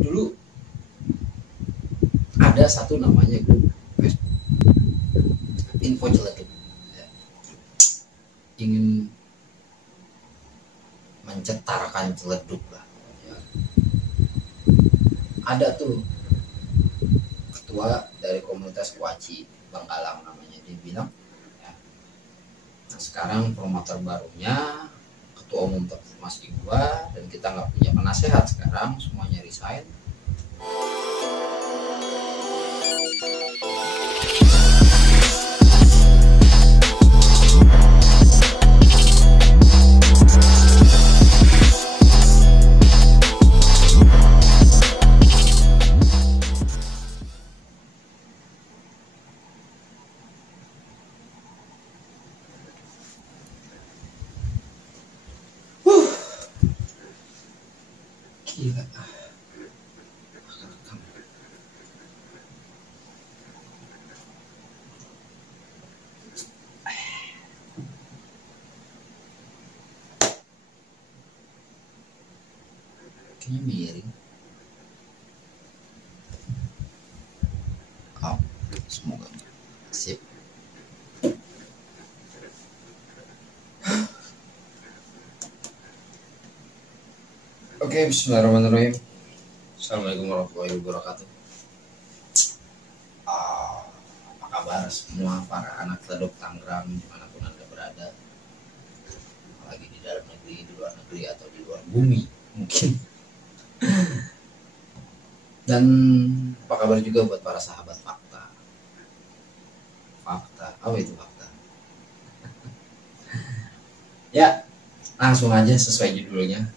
Dulu ada satu namanya grup Facebook, info celeduk, ya. Ingin mencetarkan celeduk lah, ya. Ada tuh ketua dari komunitas Kuaci, Bang Galang namanya, dia bilang, ya, nah sekarang promotor barunya ketua umum masih gua, dan kita nggak punya penasehat sekarang, semuanya resign. Gila. Kayaknya miring. Oh, semoga sip. Oke, bismillahirrahmanirrahim. Assalamualaikum warahmatullahi wabarakatuh. Apa kabar semua para anak celeduk Tangerang dimanapun Anda berada, apalagi di dalam negeri, di luar negeri, atau di luar bumi mungkin. Dan apa kabar juga buat para sahabat fakta. Apa itu fakta? Ya, langsung aja sesuai judulnya.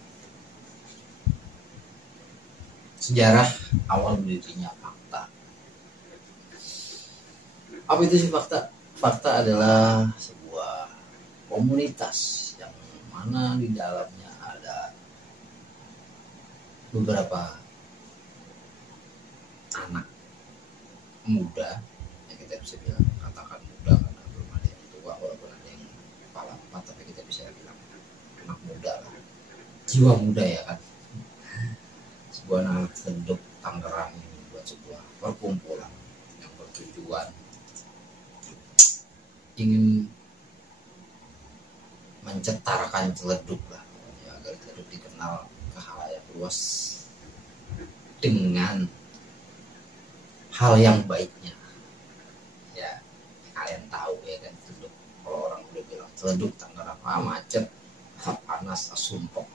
Sejarah awal berdirinya fakta. Apa itu sih fakta? Fakta adalah sebuah komunitas yang mana di dalamnya ada beberapa anak muda, yang kita bisa bilang, katakan muda karena belum ada yang tua, walaupun ada yang kepala 4, tapi kita bisa bilang anak muda lah, jiwa muda ya kan. Sebuah anak celeduk Tangerang ini buat sebuah perkumpulan yang bertujuan ingin mencetarkan celeduk lah, ya, agar celeduk dikenal ke khalayak luas dengan hal yang baiknya. Ya, kalian tahu ya kan, celeduk, kalau orang udah bilang celeduk Tangerang, macet, panas, sumpok,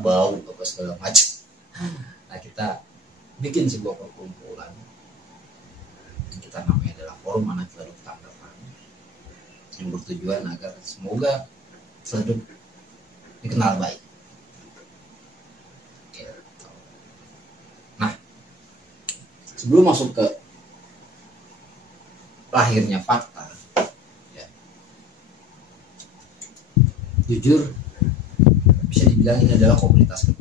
bau, apa segala macam. Nah, kita bikin sebuah perkumpulan, kita namanya adalah Forum Anak Celeduk Tangerang, yang bertujuan agar semoga celeduk dikenal baik. Nah, sebelum masuk ke lahirnya fakta, ya, jujur bisa dibilang ini adalah komunitas kedua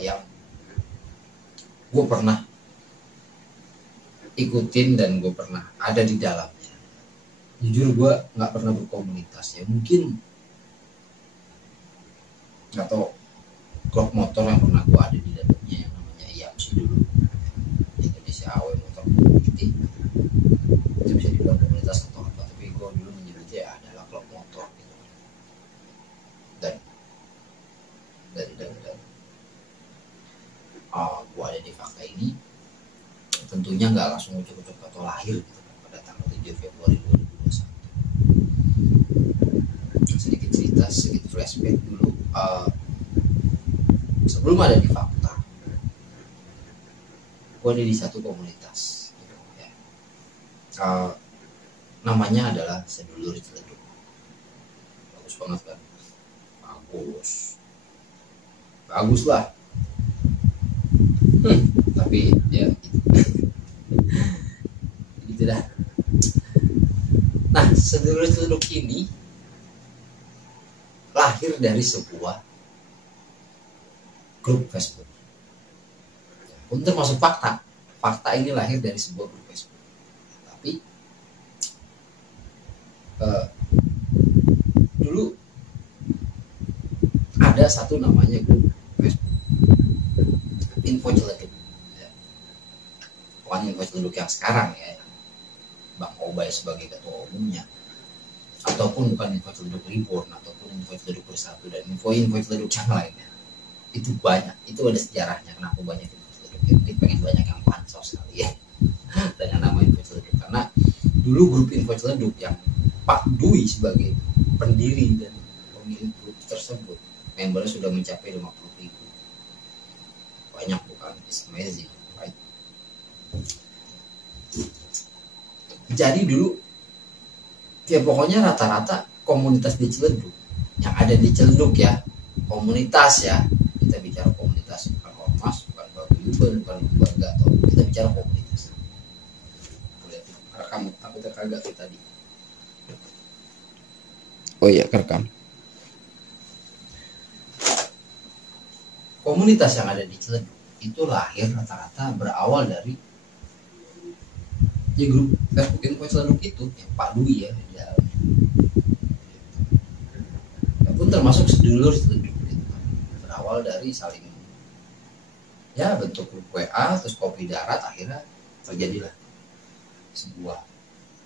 yang gue pernah ikutin dan gue pernah ada di dalamnya. Jujur gue nggak pernah berkomunitas, ya mungkin nggak tahu klub motor yang pernah gue ada di dalamnya yang namanya IAMC dulu, Indonesia AW Motor Community, itu bisa dibilang komunitas atau apa, tapi gue dulu menyebutnya adalah klub motor gitu. Dan gue ada di fakta ini tentunya nggak langsung ucap-ucap atau lahir gitu, pada tanggal 7 Februari 2021. Sedikit cerita, sedikit flashback dulu. Sebelum ada di fakta, gue ada di satu komunitas gitu, ya. Namanya adalah Sedulur Celeduk. Bagus banget kan? Bagus lah. Tapi ya gitu dah. Nah, Sedulur Celeduk ini lahir dari sebuah grup Facebook. Untuk masuk fakta ini lahir dari sebuah grup Facebook. Tapi dulu ada satu namanya grup Facebook, info celeduk ya. Bukan info celeduk yang sekarang ya, Bang Obay sebagai ketua umumnya, ataupun bukan info celeduk Reborn, ataupun info celeduk Bersatu, dan info-info celeduk yang lainnya. Itu banyak, itu ada sejarahnya kenapa banyak info celeduk ya. Mungkin pengen banyak yang pansos kali ya dengan nama info celeduk, karena dulu grup info celeduk yang Pak Dwi sebagai pendiri dan pemilik grup tersebut, membernya sudah mencapai 50.000. Banyak bukan? It's amazing, right? Jadi dulu ya pokoknya rata-rata komunitas di Ciledug yang ada di Ciledug ya, komunitas ya, kita bicara komunitas, bukan ormas, bukan paguyuban, bukan lembaga, atau kita bicara komunitas. Lihat rekam, aku terkagak tuh tadi. Oh iya, kerekam. Komunitas yang ada di Ciledug itu lahir rata-rata berawal dari ya grup Facebook info Ciledug itu yang Pak Dwi ya di dalamnya. Ya pun termasuk sedulur Ciledug gitu. Berawal dari saling ya bentuk grup WA, terus kopi darat, akhirnya terjadilah sebuah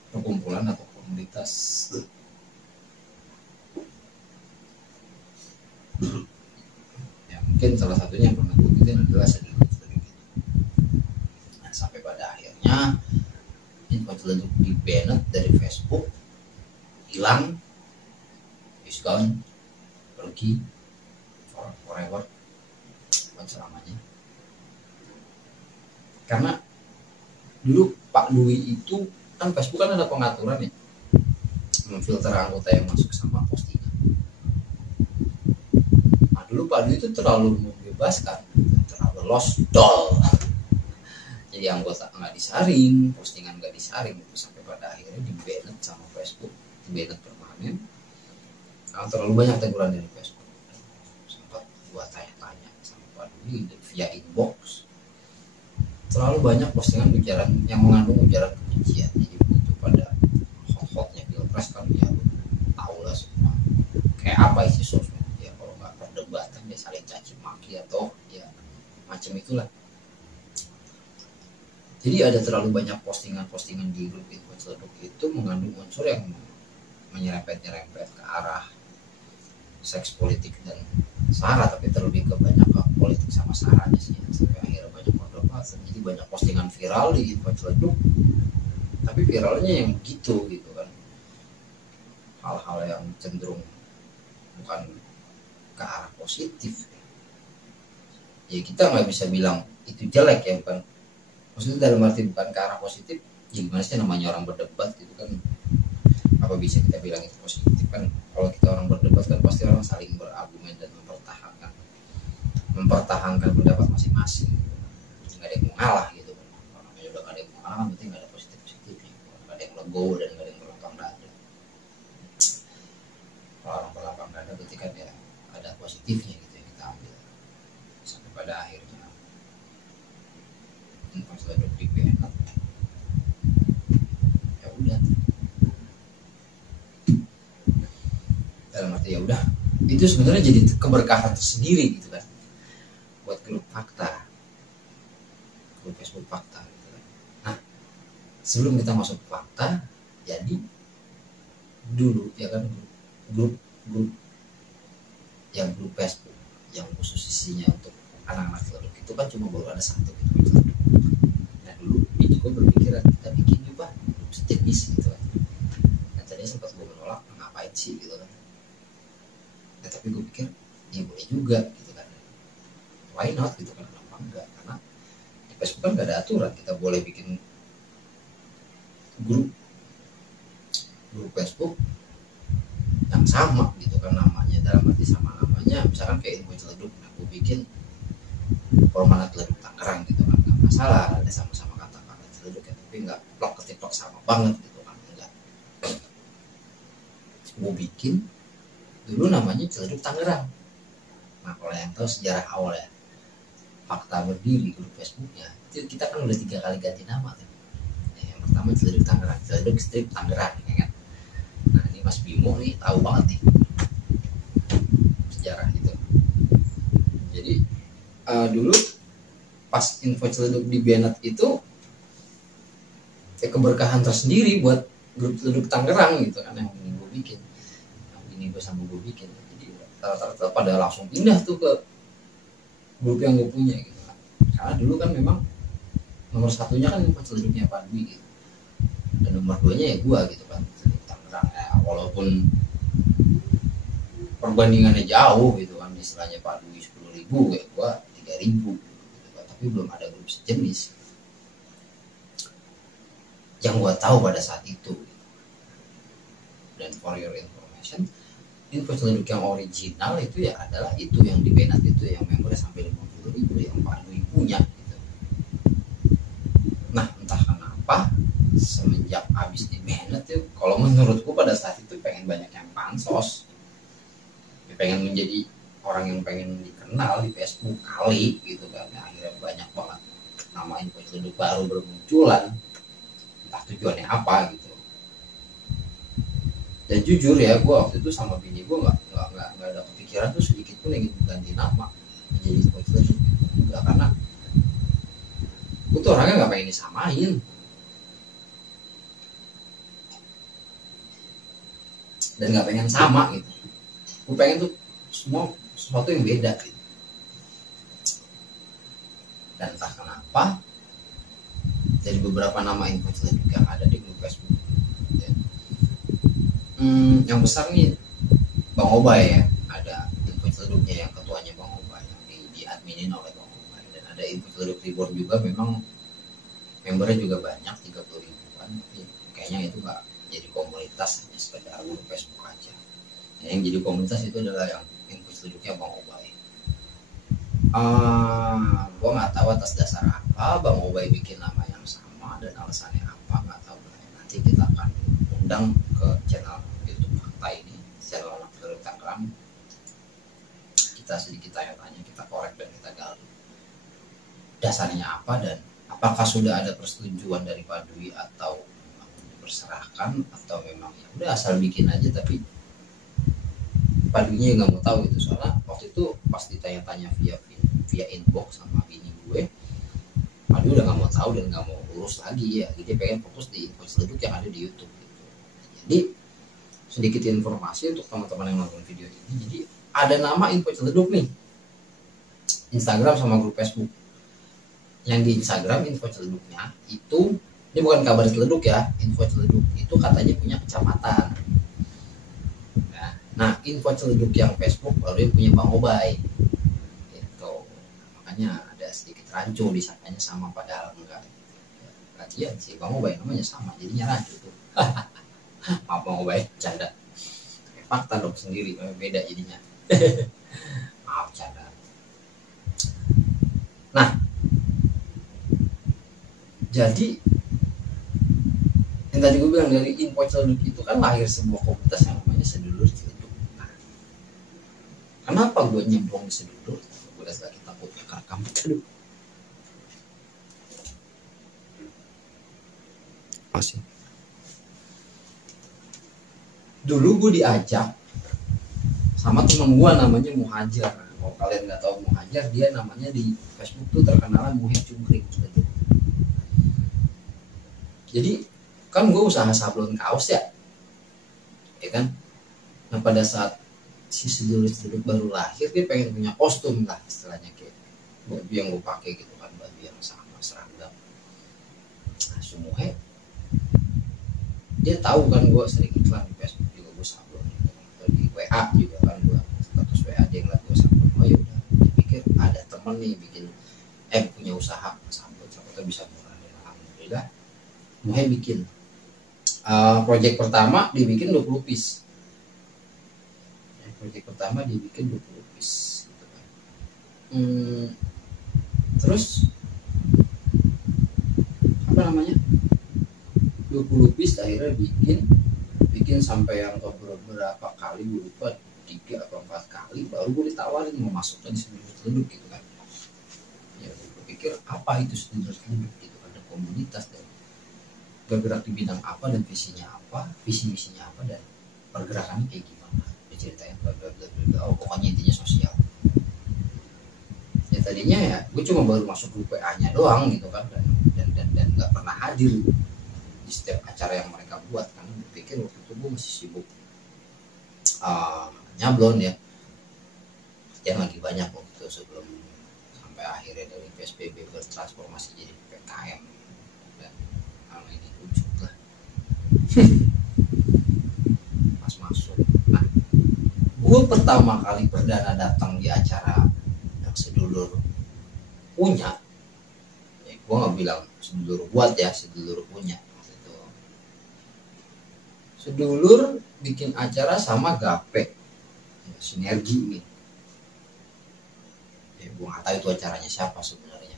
perkumpulan atau komunitas. Ya mungkin salah satunya yang pernah gue ikutin adalah sedulur Ciledug gitu. Nah sampai pada akhirnya info Ciledug di banned dari Facebook, hilang, is gone, pergi forever, bukan selamanya. Karena dulu Pak Dwi itu kan Facebook kan ada pengaturan ya, memfilter anggota yang masuk sama postingan. Nah dulu Pak Dwi itu terlalu membebaskan, terlalu lost doll. Jadi anggota nggak disaring, postingan nggak disaring, itu sampai pada akhirnya di-banned sama Facebook, di-banned permanen. Karena terlalu banyak teguran dari Facebook. Sempat gua tanya-tanya sama Pak Dwi via inbox. Terlalu banyak postingan ujaran yang mengandung ujaran kebencian. Jadi begitu pada hot-hotnya Pilpres kan ya tahu lah semua. Kayak apa isi sosmed ya, kalau nggak perdebatan ya saling caci maki atau ya macam itulah. Jadi ada terlalu banyak postingan-postingan di grup info Ciledug itu mengandung unsur yang menyerempet-nyerempet ke arah seks, politik, dan sara, tapi terlebih ke banyak ke politik sama saranya sih, sampai akhirnya banyak perdebatan. Jadi banyak postingan viral di info Ciledug, tapi viralnya yang gitu kan, hal-hal yang cenderung bukan ke arah positif. Ya kita nggak bisa bilang itu jelek ya, bukan. Maksudnya dalam arti bukan ke arah positif, ya gimana sih namanya orang berdebat gitu kan, apa bisa kita bilang itu positif kan? Kalau kita orang berdebat kan pasti orang saling berargumen dan mempertahankan pendapat masing-masing gitu. Nggak ada yang mau ngalah gitu kan, namanya udah nggak ada yang mau ngalah, berarti nggak ada positifnya, nggak ada yang legowo dan nggak ada yang berlapang dada. Kalau orang berlapang dada berarti kan ya ada positifnya gitu yang kita ambil. Sampai pada akhirnya info Ciledug di banned, ya udah, dalam arti ya udah, itu sebenarnya jadi keberkahan tersendiri gitu kan buat grup fakta, grup Facebook fakta gitu kan. Nah sebelum kita masuk ke fakta, jadi dulu ya kan grup Facebook yang khusus isinya untuk anak-anak Ciledug itu kan cuma baru ada satu gitu. Nah dulu itu gue berpikiran kita bikin juga grup sejenis gitu kan. Nah tadinya sempat gue menolak, ngapain sih gitu kan. Nah tapi gue pikir ya boleh juga gitu kan, why not gitu kan, kenapa enggak, karena di Facebook kan gak ada aturan kita boleh bikin grup Facebook yang sama gitu kan namanya, dalam arti sama namanya, misalkan kayak info Ciledug, nah gue bikin Formanat Ciledug Tangerang gitu kan, nggak masalah, ada sama-sama kata-kata Ciledug ya, tapi nggak plok ketiplok sama banget gitu kan, enggak. Gue bikin dulu namanya Ciledug Tangerang. Nah kalau yang tahu sejarah awal ya, fakta berdiri grup Facebooknya, itu kita kan udah 3 kali ganti nama tuh. Yang pertama Ciledug Tangerang, Ciledug Strip Tangerang ya kan. Nah ini Mas Bimo nih tahu banget nih sejarah itu. Jadi dulu pas info celeduk di Bennett itu ya keberkahan tersendiri buat grup celeduk Tangerang gitu kan, yang ini gue bikin, yang ini gue sama gue bikin. Jadi rata-rata pada langsung pindah tuh ke grup yang gue punya gitu kan. Karena dulu kan memang nomor satunya kan info celeduknya Pak Dwi gitu, dan nomor 2-nya ya gue gitu kan, celeduk Tangerang ya, walaupun perbandingannya jauh gitu kan, istilahnya Pak Dwi 10.000 kayak gue 3.000 gitu kan, tapi belum ada grup sejenis yang gue tahu pada saat itu. Dan for your information, info celeduk yang original itu ya adalah itu yang di Bennett itu, yang membernya sampai 50.000 yang Pak Dwi punya gitu. Nah entah kenapa semenjak habis di Bennett tuh, kalau menurutku pada saat itu pengen banyak yang pansos, pengen menjadi orang yang pengen dikenal di Facebook kali gitu kan. Akhirnya banyak banget nama info celeduk baru bermunculan, entah tujuannya apa gitu. Dan jujur ya, gue waktu itu sama bini gue nggak ada kepikiran tuh sedikit pun ingin ganti nama menjadi info celeduk. Enggak, karena gue tuh orangnya nggak pengen disamain, dan nggak pengen sama gitu. Gue pengen tuh semua sesuatu yang beda gitu. Dan entah kenapa dari beberapa nama info celeduk yang ada di grup Facebook ya, yang besar nih Bang Obay ya, ada info celeduknya yang ketuanya Bang Obay yang diadminin oleh Bang Obay. Dan ada info celeduk Reborn juga, memang membernya juga banyak 30.000-an, tapi kayaknya itu gak jadi komunitas, hanya sekedar grup Facebook aja. Yang jadi komunitas itu adalah yang info celeduknya Bang Obay. Gue nggak tahu atas dasar apa Bang Obay bikin nama yang sama dan alasannya apa, nggak tahu. Nanti kita akan undang ke channel YouTube Fakta ini, channel anak celeduk Tangerang. Kita sedikit tanya-tanya, kita korek dan kita gali dasarnya apa, dan apakah sudah ada persetujuan dari Pak Dwi atau memang berserahkan, atau memang ya udah asal bikin aja tapi Padunya nggak mau tahu gitu. Soalnya waktu itu pas ditanya-tanya via inbox sama bini gue, Padu udah nggak mau tahu dan nggak mau urus lagi ya. Jadi pengen fokus di info celeduk yang ada di YouTube gitu. Jadi sedikit informasi untuk teman-teman yang nonton video ini. Jadi ada nama info celeduk nih, Instagram sama grup Facebook. Yang di Instagram info celeduknya itu, ini bukan kabar celeduk ya, info celeduk itu katanya punya kecamatan. Nah, info celeduk yang Facebook baru yang punya Bang Obay gitu. Makanya ada sedikit rancu, disangkanya sama padahal enggak. Kajian sih Bang Obay namanya sama, jadinya rancu tuh. Maaf Bang Obay, canda. Fakta dong sendiri, beda jadinya. Maaf, canda. Nah, jadi yang tadi gue bilang, dari info celeduk itu kan lahir sebuah komunitas yang namanya Sedulur Celeduk. Kenapa gue nyemplung di Sedulur? Gue udah sakit takutnya kerekam. Aduh. Masih. Dulu gue diajak sama temen gue namanya Muhajar. Kalau kalian nggak tahu Muhajar, dia namanya di Facebook tuh terkenal Muhib Cungkring. Jadi kan gue usaha sablon kaos ya kan. Nah pada saat si Sedulur Celeduk baru lahir, dia pengen punya kostum lah istilahnya, kayak baju yang gue pakai gitu kan, baju yang sama seragam. Nah semuanya dia tahu kan gue sering iklan di Facebook juga, gue sablon gitu kan. Atau di WA juga kan, gue status WA dia ngeliat gue sablon. Oh ya udah, dipikir ada temen nih bikin punya usaha sablon, siapa tahu bisa murah. Dan alhamdulillah mulai bikin project pertama dibikin 20 piece. Project pertama dibikin 20 piece gitu kan. Terus apa namanya, 20 piece akhirnya bikin sampai yang beberapa kali, gue lupa 3 atau 4 kali baru gue ditawarin mau masuk di Sedulur Celeduk gitu kan. Ya gue pikir apa itu Sedulur Celeduk gitu, ada komunitas dan bergerak di bidang apa, dan visinya apa, visi misinya apa, dan pergerakannya kayak gimana, diceritain bla bla bla bla. Oh pokoknya intinya sosial. Ternyata tadinya ya gue cuma baru masuk grup WA-nya doang gitu kan, dan nggak pernah hadir di setiap acara yang mereka buat, karena gue pikir waktu itu gue masih sibuk nyablon ya, yang lagi banyak waktu itu sebelum sampai akhirnya dari PSBB bertransformasi jadi PPKM dan ini wujud lah. Pas masuk, nah gue pertama kali perdana datang di acara yang sedulur punya, ya gue nggak bilang sedulur buat ya, sedulur punya gitu. Sedulur bikin acara sama Gape Sinergi nih. Ya, gue nggak tahu itu acaranya siapa sebenarnya,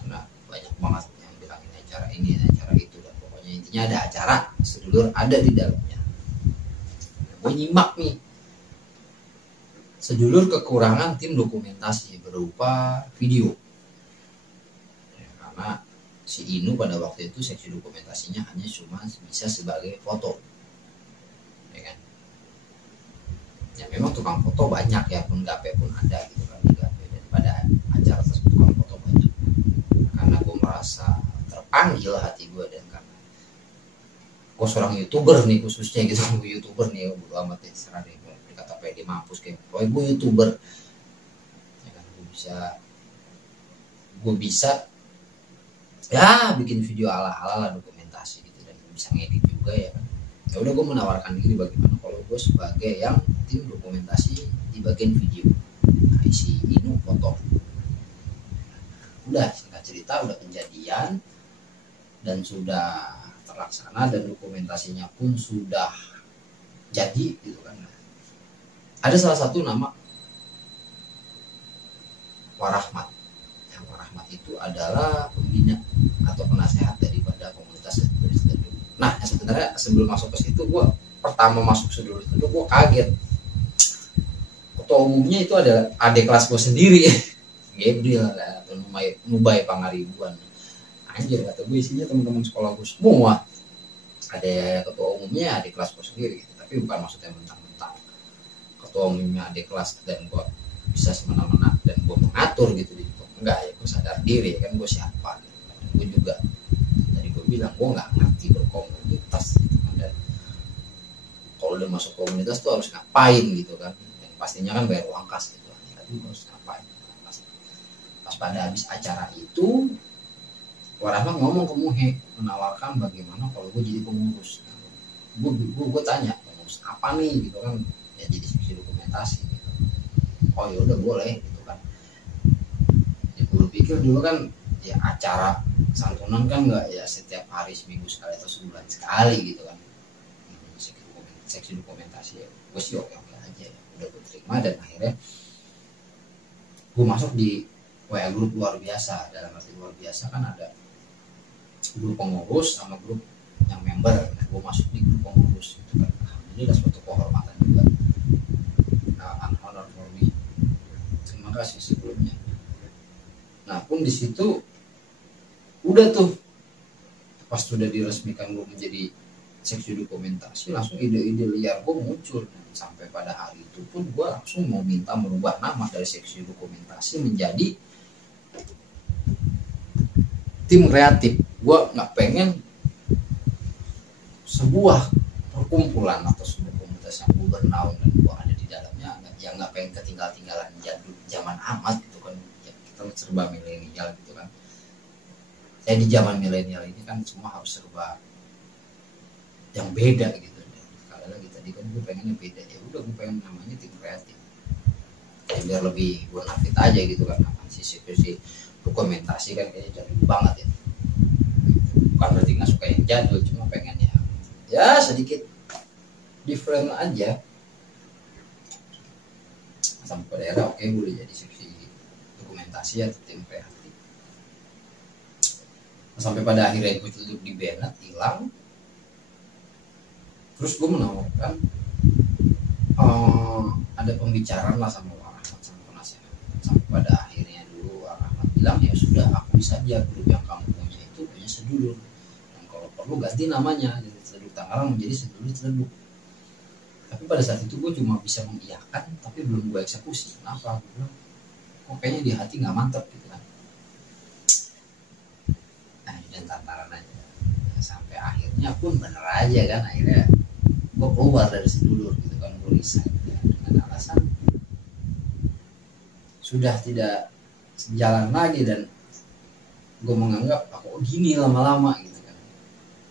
karena banyak banget yang bilang ini acara ini, acara itu, dan pokoknya intinya ada acara, sedulur ada di dalamnya. Gue nyimak nih, sedulur kekurangan tim dokumentasi berupa video ya, karena si Inu pada waktu itu seksi dokumentasinya hanya cuma bisa sebagai foto ya kan. Ya memang tukang foto banyak ya, pun Gape pun ada gitu kan di Gape, dan pada acara tersebut tukang foto banyak, karena gue merasa terpanggil hati gue, dan karena gue seorang YouTuber nih khususnya gitu, gue YouTuber nih, bodo amat ya, serah deh kata PD mampus kayak pokoknya gue YouTuber ya kan, gue bisa ya bikin video ala-ala dokumentasi gitu, dan gue bisa ngedit juga ya kan. Ya udah gue menawarkan diri bagaimana kalau gue sebagai yang tim dokumentasi di bagian video, nah, isi Inu foto. Udah singkat cerita udah kejadian dan sudah terlaksana, dan dokumentasinya pun sudah jadi gitu kan. Ada salah satu nama Warahmat. Yang Warahmat itu adalah pembina atau penasehat daripada komunitas sedulur Teduh. Nah sebenarnya sebelum masuk ke situ, gue pertama masuk sedulur Teduh gue kaget. Ketua umumnya itu adalah adik kelas gue sendiri, Gabriel atau Nubai Pangaribuan. Anjir kata gue, isinya teman-teman sekolah gue semua. Ada ketua umumnya adik kelas gue sendiri gitu. Tapi bukan maksudnya mentang-mentang ketua umumnya adik kelas dan gue bisa semena-mena dan gue mengatur gitu. Enggak ya, gue sadar diri kan gue siapa gitu. Dan gue juga tadi gue bilang gue nggak ngerti berkomunitas gitu kan, dan kalau udah masuk komunitas tuh harus ngapain gitu kan, dan pastinya kan bayar uang kas gitu, tapi harus ngapain. Pas pada habis acara itu Warahmat ngomong ke Muhe, menawarkan bagaimana kalau gue jadi pengurus. Gue tanya pengurus apa nih gitu kan, ya jadi seksi dokumentasi gitu. Oh ya udah boleh gitu kan. Ya gue pikir dulu kan ya acara santunan kan nggak ya setiap hari, seminggu sekali atau sebulan sekali gitu kan. Seksi dokumentasi ya gue sih oke aja ya. Udah gue terima, dan akhirnya gue masuk di WA grup luar biasa. Dalam arti luar biasa kan ada grup pengurus sama grup yang member. Nah, gue masuk di grup pengurus itu kan. Alhamdulillah suatu kehormatan juga. Honor for me. Terima kasih sebelumnya. Nah pun di situ udah tuh pas sudah diresmikan gue menjadi seksi dokumentasi, langsung ide-ide liar gue muncul. Dan sampai pada hari itu pun gue langsung mau minta merubah nama dari seksi dokumentasi menjadi tim kreatif. Gue nggak pengen sebuah perkumpulan atau sebuah komunitas yang gue bernaung dan gue ada di dalamnya, yang nggak pengen ketinggalan jadul zaman amat gitu kan. Ya, kita serba milenial gitu kan. Saya di zaman milenial ini kan semua harus serba yang beda gitu. Sekali lagi tadi kan gue pengennya beda, ya udah gue pengen namanya tim kreatif ya, biar lebih bonafit aja gitu kan. Sisi dokumentasi kan kayaknya jadul banget ya, bukan berarti nggak suka yang jadul, cuma pengennya ya sedikit different aja. Sampai pada era oke boleh jadi seksi dokumentasi atau tim kreatif. Sampai pada akhirnya gue tutup di Bennett, hilang. Terus gue menawarkan ada pembicaraan lah sama Warahmat sama penasehat. Sampai pada akhirnya dulu Warahmat bilang ya sudah, aku bisa aja grup yang kamu punya itu punya sedulur, dan kalau perlu ganti namanya dari Sedulur Tangerang menjadi Sedulur Teduh. Tapi pada saat itu gue cuma bisa mengiyakan, tapi belum gue eksekusi. Kenapa? Gue bilang kok kayaknya di hati nggak mantap gitu kan. Nah dan tantaran aja ya, sampai akhirnya pun bener aja kan, akhirnya gue keluar dari Sedulur gitu kan, gue resign ya, dengan alasan sudah tidak sejalan lagi dan gue menganggap aku gini lama-lama gitu kan.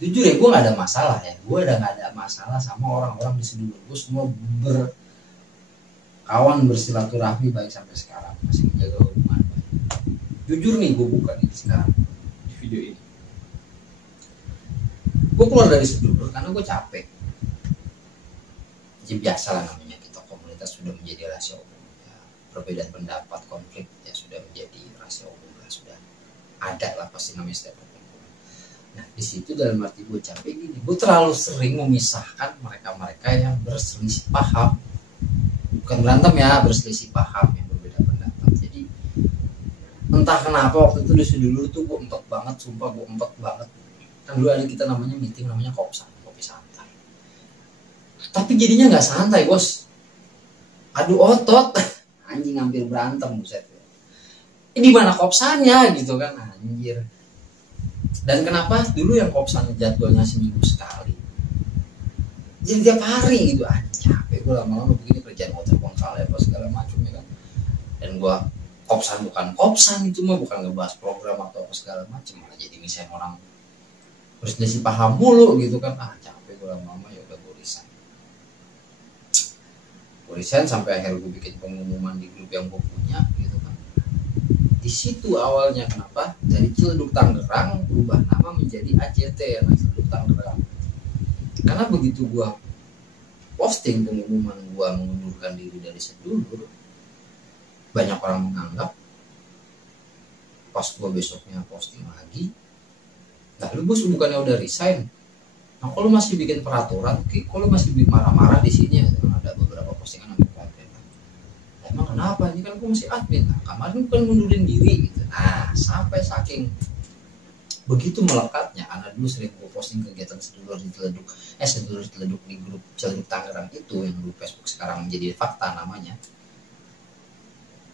Jujur ya gue nggak ada masalah ya, gue udah nggak ada masalah sama orang-orang di Sedulur, gue semua berkawan bersilaturahmi baik sampai sekarang, masih menjaga hubungan baik. Jujur nih gue buka nih sekarang di video ini, gue keluar dari Sedulur karena gue capek. Jadi biasa lah namanya kita komunitas sudah menjadi rahasia umum ya, perbedaan pendapat konflik ya sudah menjadi rahasia umum lah, sudah ada lah pasti namanya setiap perkumpulan. Nah di situ dalam arti gue capek gini, gue terlalu sering memisahkan mereka-mereka yang berselisih paham, bukan berantem ya, berselisih paham yang berbeda pendapat. Jadi entah kenapa waktu itu di Sedulur tuh gue empet banget, sumpah gue empet banget. Kan dulu ada kita namanya meeting namanya kopsan, kopi santai. Tapi jadinya nggak santai bos, adu otot, anjing hampir berantem buset. Ini mana kopsannya gitu kan anjir. Dan kenapa dulu yang kopsan jadwalnya seminggu sekali, jadi tiap hari gitu, capek gue lama-lama begini, kerjaan motor bongkal apa segala macam ya kan. Dan gue kopsan bukan kopsan itu mah, bukan ngebahas program atau apa segala macam, malah jadi misalnya orang berselisih paham mulu gitu kan, capek gue lama-lama, ya udah gue resign sampai akhirnya gue bikin pengumuman di grup yang gue punya gitu kan. Di situ awalnya kenapa dari Ciledug Tangerang berubah nama menjadi ACT ya, Ciledug Tangerang. Karena begitu gue posting pengumuman gue mengundurkan diri dari Sedulur, banyak orang menganggap, pas gue besoknya posting lagi, nah lu bos bukannya udah resign, nah kalau masih bikin peraturan, kalau masih marah-marah di sini ya, ada beberapa postingan yang berkaitan. Nah, emang kenapa? Ini kan gue masih admin. Nah, kemarin bukan ngundurin diri gitu. Nah, sampai saking begitu melekatnya, karena dulu sering gue posting kegiatan Sedulur di Ciledug, Sedulur Ciledug di grup Ciledug Tangerang itu yang dulu Facebook sekarang menjadi Fakta namanya.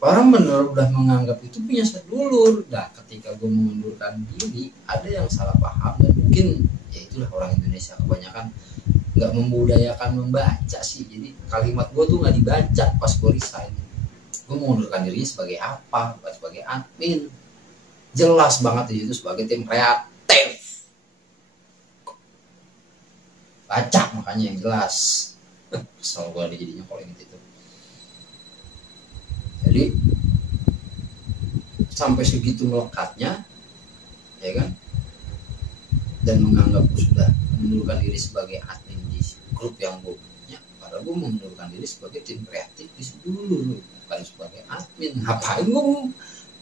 Orang bener udah menganggap itu punya Sedulur. Nah ketika gue mengundurkan diri, ada yang salah paham, dan mungkin ya itulah orang Indonesia kebanyakan nggak membudayakan membaca sih. Jadi kalimat gue tuh nggak dibaca pas gue resign. Gue mengundurkan diri sebagai apa? Bukan sebagai admin. Jelas banget di situ sebagai tim kreatif. Baca makanya yang jelas. Kesel gue jadinya kalau gitu itu. Jadi sampai segitu melekatnya ya kan, dan menganggap gue sudah mengundurkan diri sebagai admin di grup yang gue punya, padahal gue mengundurkan diri sebagai tim kreatif di Sedulur, bukan sebagai admin. Ngapain gue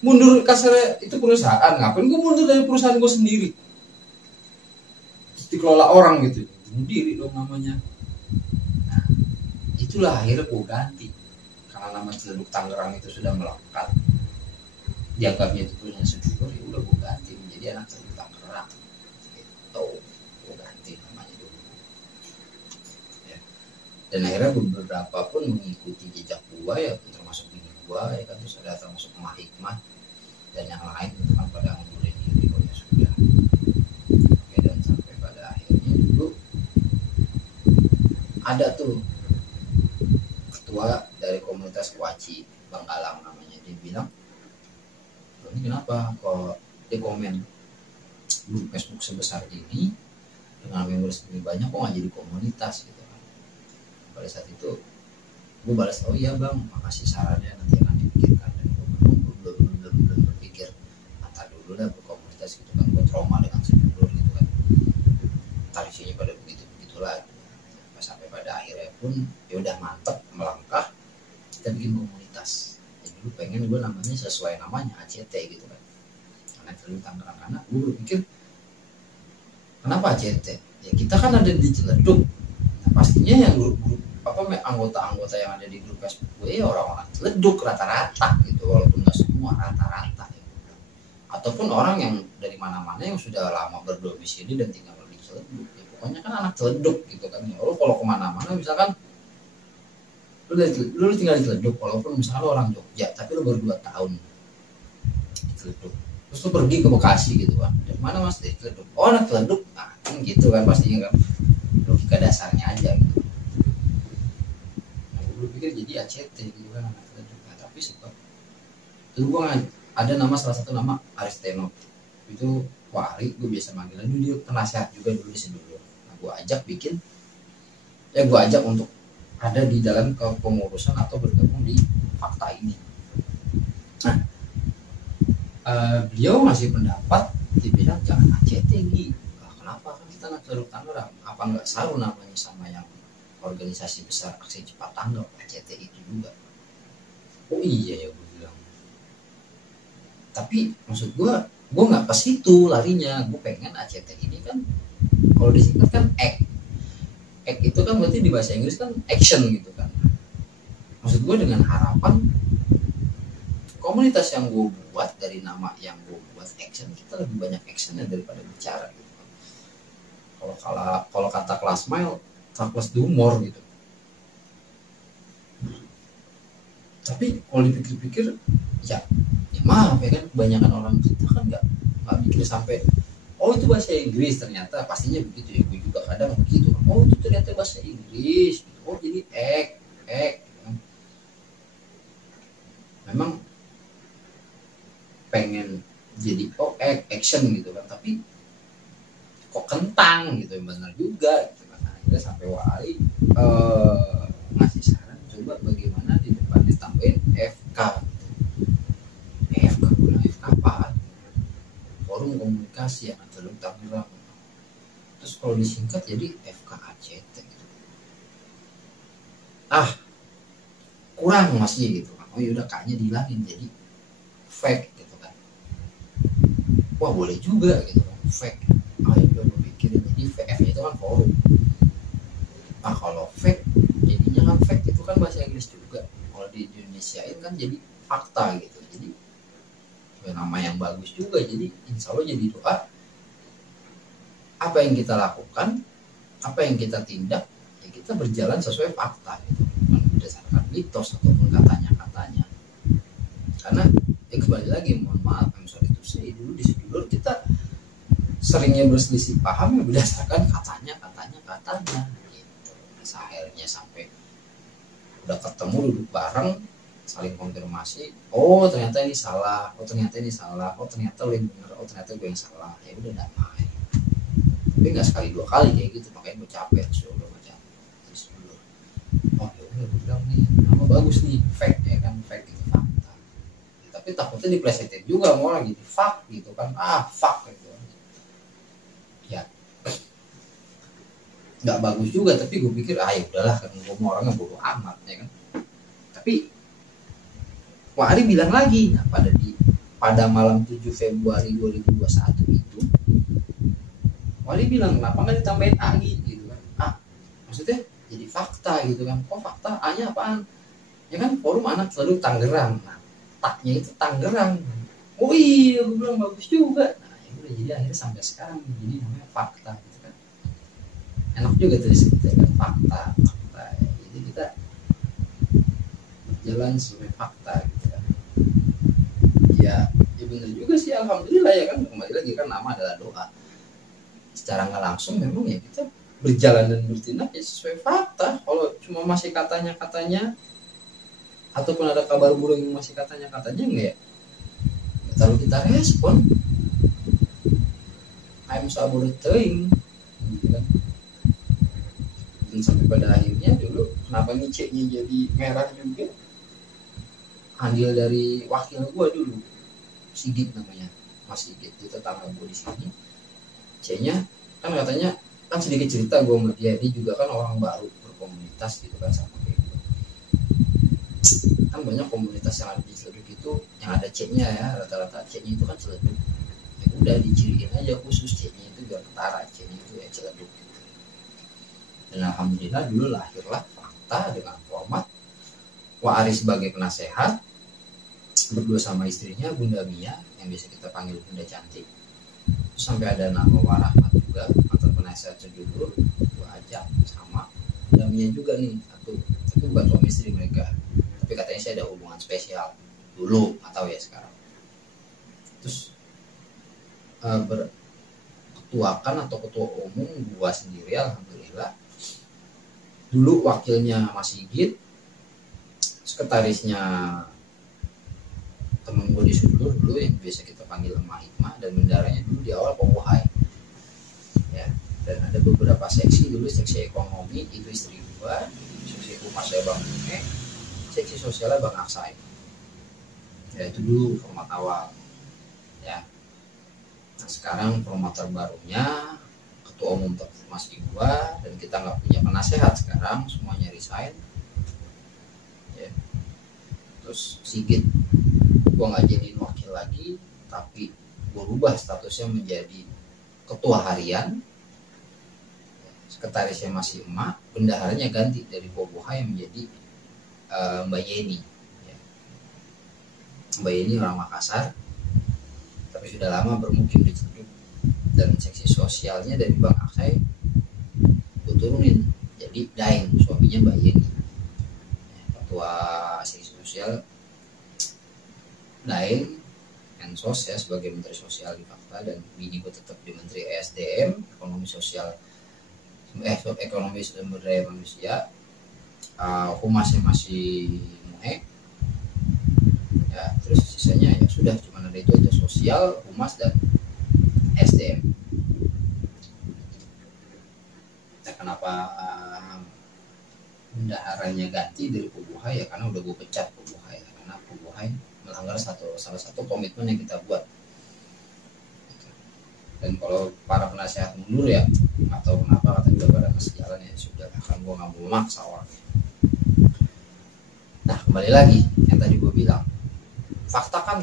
mundur, kasarnya itu perusahaan, ngapain gue mundur dari perusahaan gue sendiri terus dikelola orang gitu, bunuh diri dong namanya. Nah itulah akhirnya gue ganti, karena nama Ciledug Tangerang itu sudah melekat, dianggapnya itu punya Sedulur, ya udah gue ganti menjadi anak Ciledug Tangerang gitu, gue ganti namanya dulu ya. Dan akhirnya beberapa pun mengikuti jejak gue ya, termasuk bini gue ya kan, terus ada termasuk Mah Hikmah dan yang lain itu kan pada ngundurin diri, oh ya sudah. Oke, dan sampai pada akhirnya dulu ada tuh ketua dari komunitas Kuaci, Bang Galang namanya, dia bilang, ini kenapa kok di komen grup Facebook sebesar ini dengan member segini banyak kok nggak jadi komunitas gitu kan. Pada saat itu gue balas, oh iya bang, makasih sarannya, nanti akan dipikirkan. Dan gue belum berpikir nanti dulu lah berkomunitas gitu kan, gue trauma dengan Sedulur gitu kan, tarisinya pada begitulah. Sampai pada akhirnya pun ya udah mantep melangkah, kita bikin komunitas. Jadi dulu pengen gue namanya sesuai namanya ACT gitu kan, karena Ciledug Tangerang. Karena gue berpikir kenapa ACT? Ya kita kan ada di Ciledug, nah, pastinya yang grup-grup anggota-anggota yang ada di grup Facebook gue ya orang-orang Ciledug rata-rata gitu, walaupun nggak semua, rata-rata ya. Ataupun orang yang dari mana-mana yang sudah lama berdomisili dan tinggal di Ciledug ya. Pokoknya kan anak Ciledug gitu kan. Ya, lo kalau kemana-mana misalkan lu tinggal di Ciledug, walaupun misalnya lu orang Jogja tapi lu baru 2 tahun di Ciledug, terus lu pergi ke Bekasi gitu kan, dari mana mas? Dari Ciledug. Oh anak Ciledug, nah, kan gitu kan pastinya kan, logika dasarnya aja gitu. Nah gue pikir jadi ACT gitu kan anak Ciledug, nah, tapi sebab itu gue ada nama, salah satu nama Aristeno itu Wari, gue biasa manggilnya dulu, dia penasehat juga dulu di Sedulur. Nah gue ajak untuk ada di dalam kepengurusan atau bergabung di fakta ini. Nah, beliau ngasih pendapat, dibilang jangan ACT Gi. Nah, kenapa? Kan kita nggak Teluk Tangerang. Apa nggak saru namanya sama yang organisasi besar Aksi Cepat Tanggap, ACT itu juga. Oh iya ya gue bilang. Tapi maksud gue nggak ke situ larinya. Gue pengen ACT ini kan, kalau disingkat kan act itu kan berarti di bahasa Inggris kan action gitu kan. Maksud gue dengan harapan komunitas yang gue buat, dari nama yang gue buat action, kita lebih banyak actionnya daripada bicara gitu kan. Kalau kata kelas mile, kelas humor gitu. Tapi kalau dipikir-pikir ya maaf ya kan, kebanyakan orang kita kan nggak mikir sampai oh itu bahasa Inggris, ternyata pastinya begitu ya, gue juga kadang begitu. Oh itu ternyata bahasa Inggris, oh jadi act gitu kan. Memang pengen jadi action gitu kan, tapi kok kentang gitu, benar juga gitu kan. Nah, akhirnya sampai Wali ngasih saran, coba bagaimana di depan ditambahin FK. FK apaan? Forum komunikasi yang Teluk Tangerang. Terus kalau disingkat jadi FKACT gitu. Kurang masih gitu kan. Oh yaudah kayaknya dihilangin jadi fake gitu kan. Wah boleh juga gitu kan, fake. Yaudah gue pikirin, jadi VF itu kan forum. Kalau fake jadinya kan fake itu kan bahasa Inggris juga. Kalau di Indonesiain kan jadi fakta gitu. Jadi nama yang bagus juga, jadi insya Allah jadi doa apa yang kita lakukan, apa yang kita tindak, ya kita berjalan sesuai fakta gitu, bukan berdasarkan mitos ataupun katanya. Karena kembali lagi, mohon maaf, dulu di Sedulur kita seringnya berselisih paham ya berdasarkan katanya gitu. Nah, akhirnya sampai udah ketemu duduk bareng, saling konfirmasi, oh ternyata ini salah, oh ternyata lo yang benar, oh ternyata gue yang salah, ya udah damai. Tapi nggak sekali 2 kali kayak gitu, makanya gue capek dulu oh ya udah gue bilang nih nama bagus nih, fake ya kan, fake itu fakta ya, tapi takutnya diplesetin juga mau lagi di fuck gitu kan, fuck gitu ya, nggak bagus juga. Tapi gue pikir ya udahlah, kan gue mau orangnya bodo amat ya kan. Tapi Wari bilang lagi, nah pada malam 7 Februari 2021 itu Wari bilang kenapa nggak ditambahin A gitu kan. Maksudnya jadi fakta gitu kan. Oh fakta, A-nya apaan? Ya kan forum anak Teluk Tangerang. Nah taknya itu Tangerang. Oh iya gue bilang bagus juga. Nah ya udah, jadi akhirnya sampai sekarang jadi namanya fakta gitu kan. Enak juga tuh disebutnya kan, fakta ya. Jadi kita jalan sesuai fakta gitu kan. Ya benar juga sih, alhamdulillah ya kan. Kembali lagi kan, nama adalah doa. Secara nggak langsung memang ya kita berjalan dan bertindak ya sesuai fakta. Kalau cuma masih katanya ataupun ada kabar burung yang masih katanya enggak ya terlalu kita respon. I'm sabodo teuing gitu kan. Dan sampai pada akhirnya dulu kenapa ngeceknya jadi merah juga, andil dari wakil gue dulu, Sigit namanya, Mas Sigit, itu tetangga gue di sini. C-nya kan katanya kan sedikit cerita gue sama dia juga kan orang baru berkomunitas gitu kan sama kayak gue. Kan banyak komunitas yang ada di Ciledug itu yang ada C-nya ya, rata-rata C-nya itu kan Ciledug. Ya udah diciriin aja khusus C-nya itu biar ketara, C-nya itu ya Ciledug gitu. Dan alhamdulillah dulu lahirlah fakta dengan format Wari sebagai penasehat berdua sama istrinya Bunda Mia yang biasa kita panggil Bunda Cantik. Sampai ada nama Warahmat juga, atau penasehat Sedulur, gue ajak sama Bunda Mia juga nih satu. Tapi itu bukan suami istri mereka, tapi katanya saya ada hubungan spesial dulu, atau ya sekarang. Terus berketuakan atau ketua umum gua sendiri, alhamdulillah. Dulu wakilnya Mas Sigit, sekretarisnya temen gue di Sudul dulu yang biasa kita panggil Lemah Hikmah, dan bendaranya dulu di awal Popohai ya. Dan ada beberapa seksi dulu, seksi ekonomi itu istri gue, seksi humas saya Bang Mune, seksi sosialnya Bang Aksai ya. Itu dulu format awal ya. Nah sekarang format terbarunya ketua umum masih gue, dan kita nggak punya penasehat sekarang, semuanya resign ya. Terus Sigit gue nggak jadiin wakil lagi, tapi gue rubah statusnya menjadi ketua harian. Sekretarisnya masih emak, bendaharanya ganti dari Popohai menjadi Mbak Yeni ya. Mbak Yeni orang Makassar tapi sudah lama bermukim di Ceduk, dan seksi sosialnya dari Bang Aksai gue turunin jadi Daeng, suaminya Mbak Yeni, ketua seksi sosial Daeng Ensos ya sebagai Menteri Sosial di Fakta, dan bini gue tetap di Menteri ESDM, Ekonomi Sosial Ekonomi Sumber Daya Manusia. Humasnya masih Mune ya. Terus sisanya ya sudah cuma ada itu aja, sosial, humas, dan SDM. Nah, kenapa bendaharanya ganti dari Popohai ya, karena udah gue pecat Popohai, karena Popohai melanggar salah satu komitmen yang kita buat. Dan kalau para penasehat mundur ya atau kenapa, katanya udah pada kasih jalan ya sudah, akan gue nggak mau maksa orangnya. Nah kembali lagi yang tadi gue bilang, Fakta kan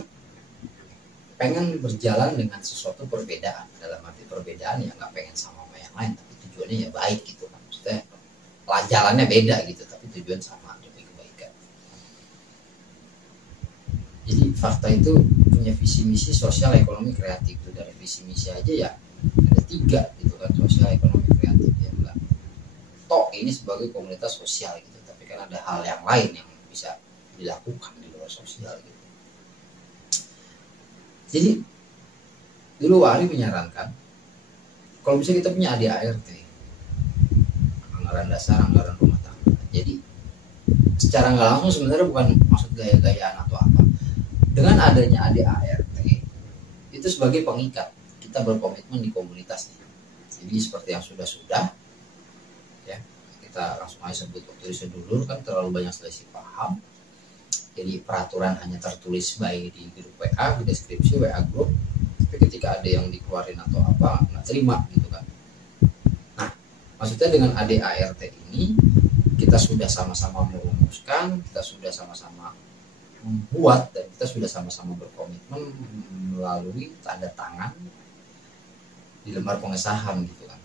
pengen berjalan dengan sesuatu perbedaan, dalam arti perbedaan ya nggak pengen sama yang lain, tapi tujuannya ya baik gitu kan, maksudnya jalannya beda gitu tapi tujuan sama, demi kebaikan. Jadi Fakta itu punya visi misi sosial ekonomi kreatif. Itu dari visi misi aja ya ada 3 gitu kan, sosial ekonomi kreatif ya. Enggak tok ini sebagai komunitas sosial gitu, tapi kan ada hal yang lain yang bisa dilakukan di luar sosial gitu. Jadi dulu Wali menyarankan kalau bisa kita punya ADART, anggaran dasar, anggaran rumah tangga. Jadi secara nggak langsung sebenarnya bukan maksud gaya-gayaan atau apa, dengan adanya ADART itu sebagai pengikat kita berkomitmen di komunitasnya. Jadi seperti yang sudah ya, kita langsung aja sebut waktu di Sedulur kan terlalu banyak selisih paham. Jadi peraturan hanya tertulis baik di grup WA, di deskripsi WA grup, tapi ketika ada yang dikeluarin atau apa nggak terima gitu kan. Nah maksudnya dengan ADART ini kita sudah sama-sama merumuskan, kita sudah sama-sama membuat, dan kita sudah sama-sama berkomitmen melalui tanda tangan di lembar pengesahan gitu kan.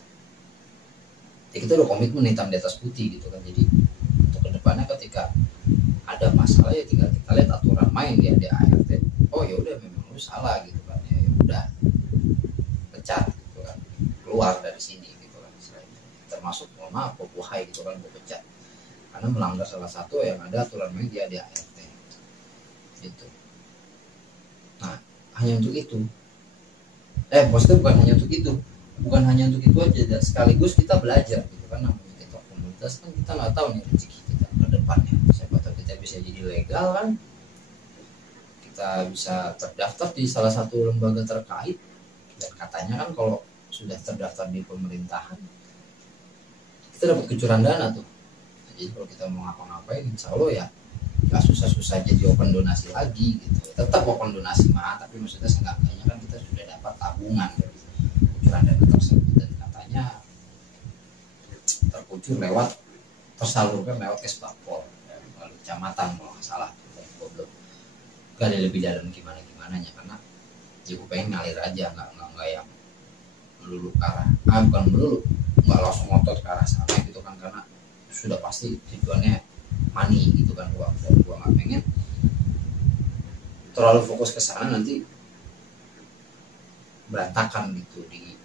Jadi kita udah komitmen hitam di atas putih gitu kan. Jadi untuk kedepannya ketika ada masalah ya tinggal kita lihat aturan main di ADART. Oh ya udah memang lu salah gitu kan, ya udah pecat gitu kan, keluar dari sini gitu kan. Termasuk mohon maaf Popohai gitu kan, gue pecat karena melanggar salah satu yang ada aturan main di ADART gitu. Nah hanya untuk itu, maksudnya bukan hanya untuk itu aja, sekaligus kita belajar gitu kan, namanya kita komunitas kan, kita nggak tahu nih rezeki kita ke depannya. Siapa tahu kita bisa jadi legal kan, kita bisa terdaftar di salah satu lembaga terkait, dan katanya kan kalau sudah terdaftar di pemerintahan kita dapat kucuran dana tuh. Jadi kalau kita mau ngapa-ngapain insya Allah ya nggak susah-susah jadi open donasi lagi gitu. Tetap open donasi mah, tapi maksudnya seenggaknya kan kita sudah dapat tabungan dari kucuran dana tersebut, dan katanya tersalurkan lewat Kesbakpol melalui kecamatan kalau nggak salah. Gue belum gali lebih dalam gimana-gimananya, karena ya gue pengen ngalir aja, nggak yang melulu ke arah bukan melulu, nggak langsung ngotot ke arah sana gitu kan, karena sudah pasti tujuannya money gitu kan, uang. Dan gue nggak pengen terlalu fokus ke sana, nanti berantakan gitu di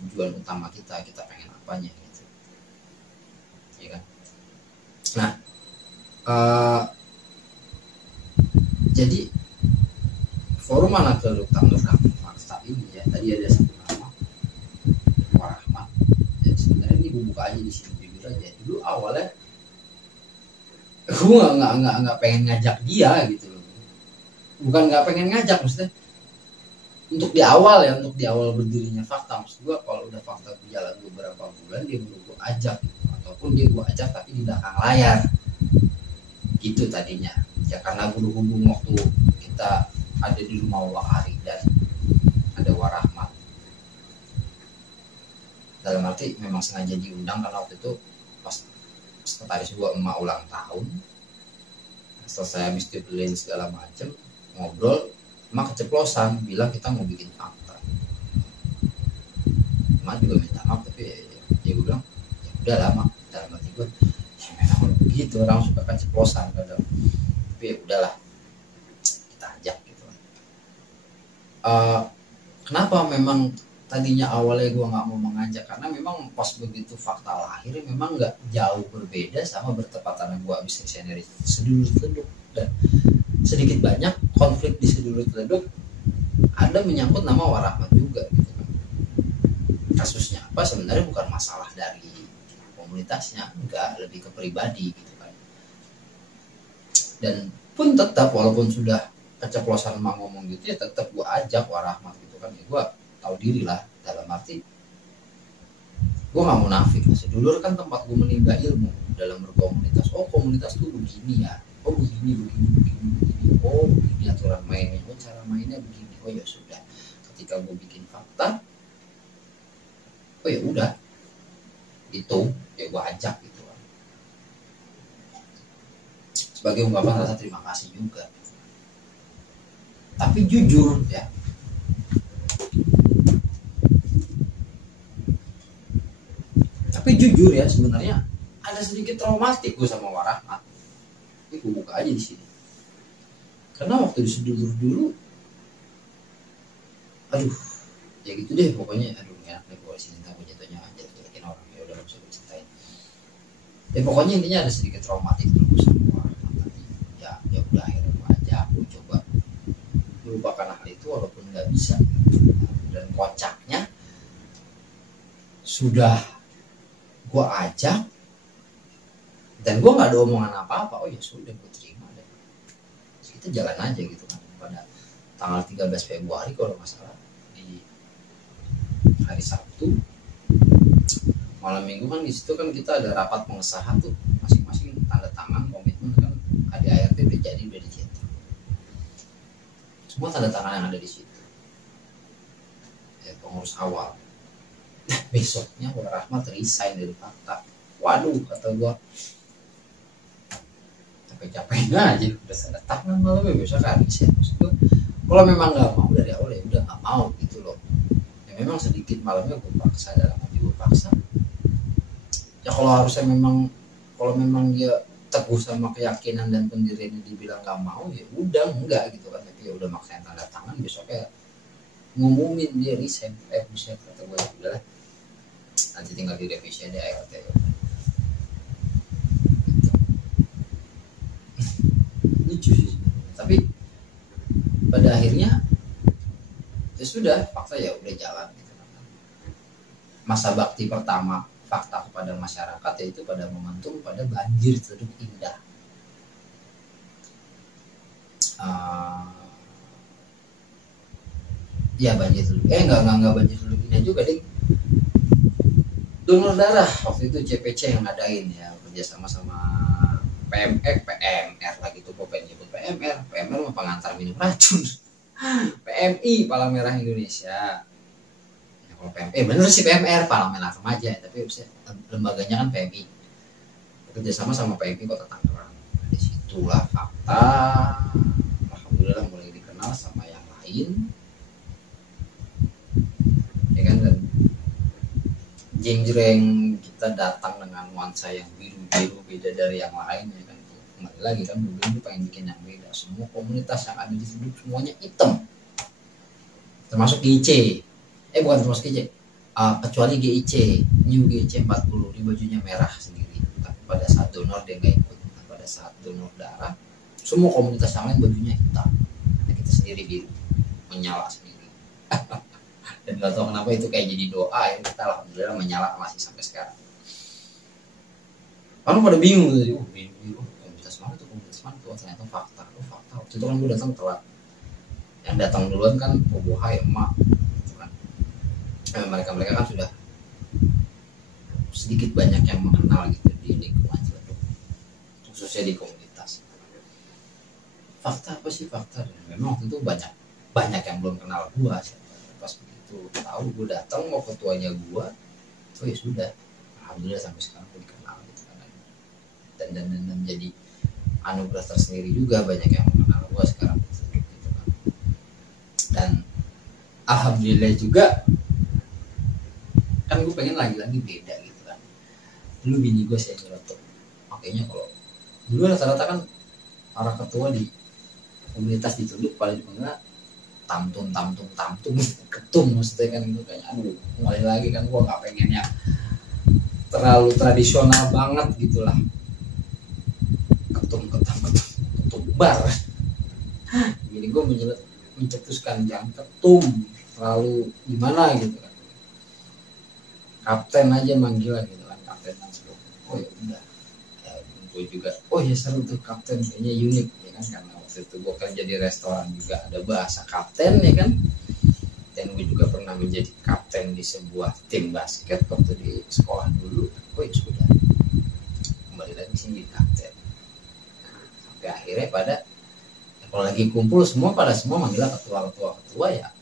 tujuan utama kita pengen apanya gitu ya kan. Nah Jadi forum anak teluk Tangerang saat ini ya, tadi ada satu nama Warahmat ya, sebenarnya ini gue buka aja di sini jujur aja. Dulu awalnya gue nggak pengen ngajak dia gitu loh, bukan nggak pengen ngajak, maksudnya untuk di awal berdirinya Fakta, maksud gue kalau udah Fakta berjalan beberapa bulan dia baru gue ajak gitu. Ataupun dia gue ajak tapi di belakang layar gitu tadinya ya, karena berhubung waktu kita ada di rumah Wakari dan ada Warahmat, dalam arti memang sengaja diundang karena waktu itu pas sekretaris gue emak ulang tahun, selesai habis dibeliin segala macem ngobrol, emak keceplosan bilang kita mau bikin Fakta. Emak juga minta maaf tapi ya gue bilang ya udah lama, dalam hati gue ya memang begitu, orang suka keceplosan kadang, tapi ya udahlah kita ajak gitu. Kenapa memang tadinya awalnya gue nggak mau mengajak, karena memang pas begitu Fakta lahir memang nggak jauh berbeda sama bertepatan gue habis resign dari Sedulur Teleduk, dan sedikit banyak konflik di Sedulur Teleduk ada menyangkut nama Warahmat juga gitu kan. Kasusnya apa sebenarnya bukan masalah dari komunitasnya, enggak, lebih ke pribadi gitu kan. Dan pun tetap walaupun sudah keceplosan mau ngomong gitu ya tetap gue ajak Warahmat gitu kan ya, gue tahu diri lah, dalam arti gue nggak munafik. Sedulur kan tempat gue menimba ilmu dalam berkomunitas. Oh komunitas tuh begini ya, oh begini, oh begini aturan mainnya, oh cara mainnya begini. Oh ya sudah, ketika gue bikin Fakta, oh ya udah itu ya gue ajak gitu kan, sebagai ungkapan rasa terima kasih juga. Tapi jujur ya, sebenarnya ada sedikit traumatik gue sama Warahmat. Ini gue buka aja di sini. Karena waktu di Sedulur dulu, aduh, ya gitu deh pokoknya. Aduh, enak deh gue di sini, tak gue jatuhnya jelek-jelekin orang. Ya udah, gak bisa gue ceritain. Ya pokoknya intinya ada sedikit traumatik dulu sama Warahmat. Tapi ya udah akhirnya gue ajak, gue coba melupakan hal itu walaupun nggak bisa. Dan kocaknya sudah gue ajak dan gue nggak ada omongan apa-apa, oh ya sudah gue terima deh, kita jalan aja gitu kan. Pada tanggal 13 Februari kalau nggak salah, di hari Sabtu malam minggu kan, di situ kan kita ada rapat pengesahan tuh, masing-masing tanda tangan komitmen kan, ADART udah jadi, udah dicetak semua tanda tangan yang ada di situ ya, pengurus awal. Nah besoknya Warahmat resign dari Fakta. Waduh, kata gua capek-capeknya aja udah tanda tangan malam ya, besok kan resign. Maksud gua kalau memang nggak mau dari awal ya udah nggak mau gitu loh. Ya memang sedikit malamnya gua paksa, dalam hati gua paksa. Ya kalau harusnya memang, kalau memang dia teguh sama keyakinan dan pendiriannya dibilang nggak mau ya udah enggak gitu kan. Tapi ya udah maksain tanda tangan, besoknya ngumumin dia resign. Buset, kata gue ya udahlah, nanti tinggal direvisi aja ART. Lucu sih, tapi pada akhirnya ya sudah, Fakta ya udah jalan gitu. Masa bakti pertama Fakta kepada masyarakat yaitu pada momentum pada banjir Teluk Indah. Ya banjir Teluk, enggak banjir Teluk Indah juga deh. Donor darah waktu itu CPC yang ngadain ya, kerjasama sama PMR lagi tuh, gue pengen nyebut PMR mah pengantar minum racun. PMI Palang Merah Indonesia. Ya, kalau bener sih PMR Palang Merah Remaja, tapi lembaganya kan PMI, kerjasama sama PMI Kota Tangerang. Di situlah Fakta alhamdulillah mulai dikenal sama yang lain ya kan, dan jeng-jreng kita datang dengan nuansa yang biru-biru beda dari yang lain ya kan. Kembali lagi kan, dulu itu pengen bikin yang beda. Semua komunitas yang ada di Sedulur semuanya hitam, termasuk GIC, bukan termasuk GIC, kecuali GIC, New GIC 40, di bajunya merah sendiri. Tapi pada saat donor dia nggak ikut. Pada saat donor darah semua komunitas yang lain bajunya hitam, nah, kita sendiri biru, menyala sendiri. Dan nggak tahu kenapa itu kayak jadi doa ya, kita alhamdulillah menyala masih sampai sekarang. Orang pada bingung gitu, biru komunitas mana tuh, ternyata fakta. Waktu itu kan gue datang telat, yang datang duluan kan Bobohai, emak gitu kan. Mereka kan sudah sedikit banyak yang mengenal gitu di lingkungan Ciledug, khususnya di komunitas. Fakta apa sih fakta? Memang waktu itu banyak yang belum kenal gua. Pas begitu tahu gua datang mau ketuanya gua, oh ya sudah, alhamdulillah sampai sekarang gua dikenal gitu kan. Dan jadi anugerah tersendiri juga, banyak yang mengenal gua sekarang gitu kan. Dan alhamdulillah juga kan gue pengen lagi-lagi beda gitu kan. Dulu bini gue saya nyelotok, makanya kalau dulu rata-rata kan para ketua di komunitas di Ciledug paling dipanggil tamtum ketum, maksudnya kan itu kayak aduh kembali lagi kan gue nggak pengen yang terlalu tradisional banget gitulah, ketum bar. Jadi gue mencetuskan jangan ketum terlalu gimana gitu kan, kapten aja manggil gitu kan, kapten langsung. Oh ya udah, ya, gue juga oh ya seru tuh kapten, kayaknya unik ya kan, karena waktu itu gue kerja di restoran juga ada bahasa kapten ya kan. Dan gue juga pernah menjadi kapten di sebuah tim basket waktu di sekolah dulu. Oh ya sudah, kembali lagi sini jadi kapten. Nah, sampai akhirnya pada kalau lagi kumpul semua manggil ketua ya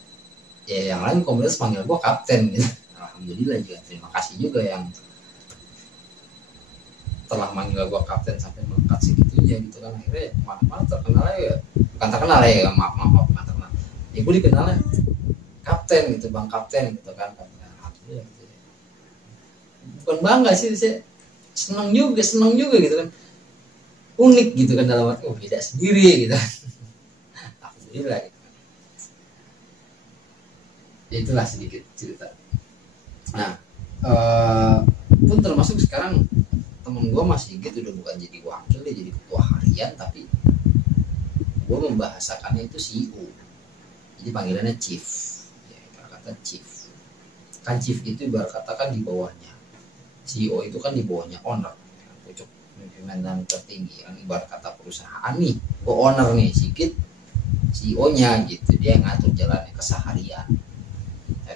yang lain komunitas panggil gue kapten gitu. Alhamdulillah juga, terima kasih juga yang telah manggil gue kapten sampai melekat segitunya gitu kan. Akhirnya mana terkenal ya, bukan terkenal ya, maaf bukan terkenal ya, gue dikenalnya kapten gitu, bang kapten gitu kan. Alhamdulillah gitu ya. Bukan bangga sih, saya seneng juga gitu kan, unik gitu kan, dalam arti beda sendiri gitu. Alhamdulillah gitu kan. Itulah sedikit cerita. Nah, pun termasuk sekarang temen gue masih gitu, udah bukan jadi wakil, dia jadi ketua harian, tapi gue membahasakannya itu CEO, jadi panggilannya chief ya, kata chief kan. Chief itu ibarat kata kan di bawahnya CEO, itu kan di bawahnya owner, pucuk pimpinan tertinggi kan, ibarat kata perusahaan nih, gue owner nih sedikit, CEO nya gitu, dia yang ngatur jalannya keseharian.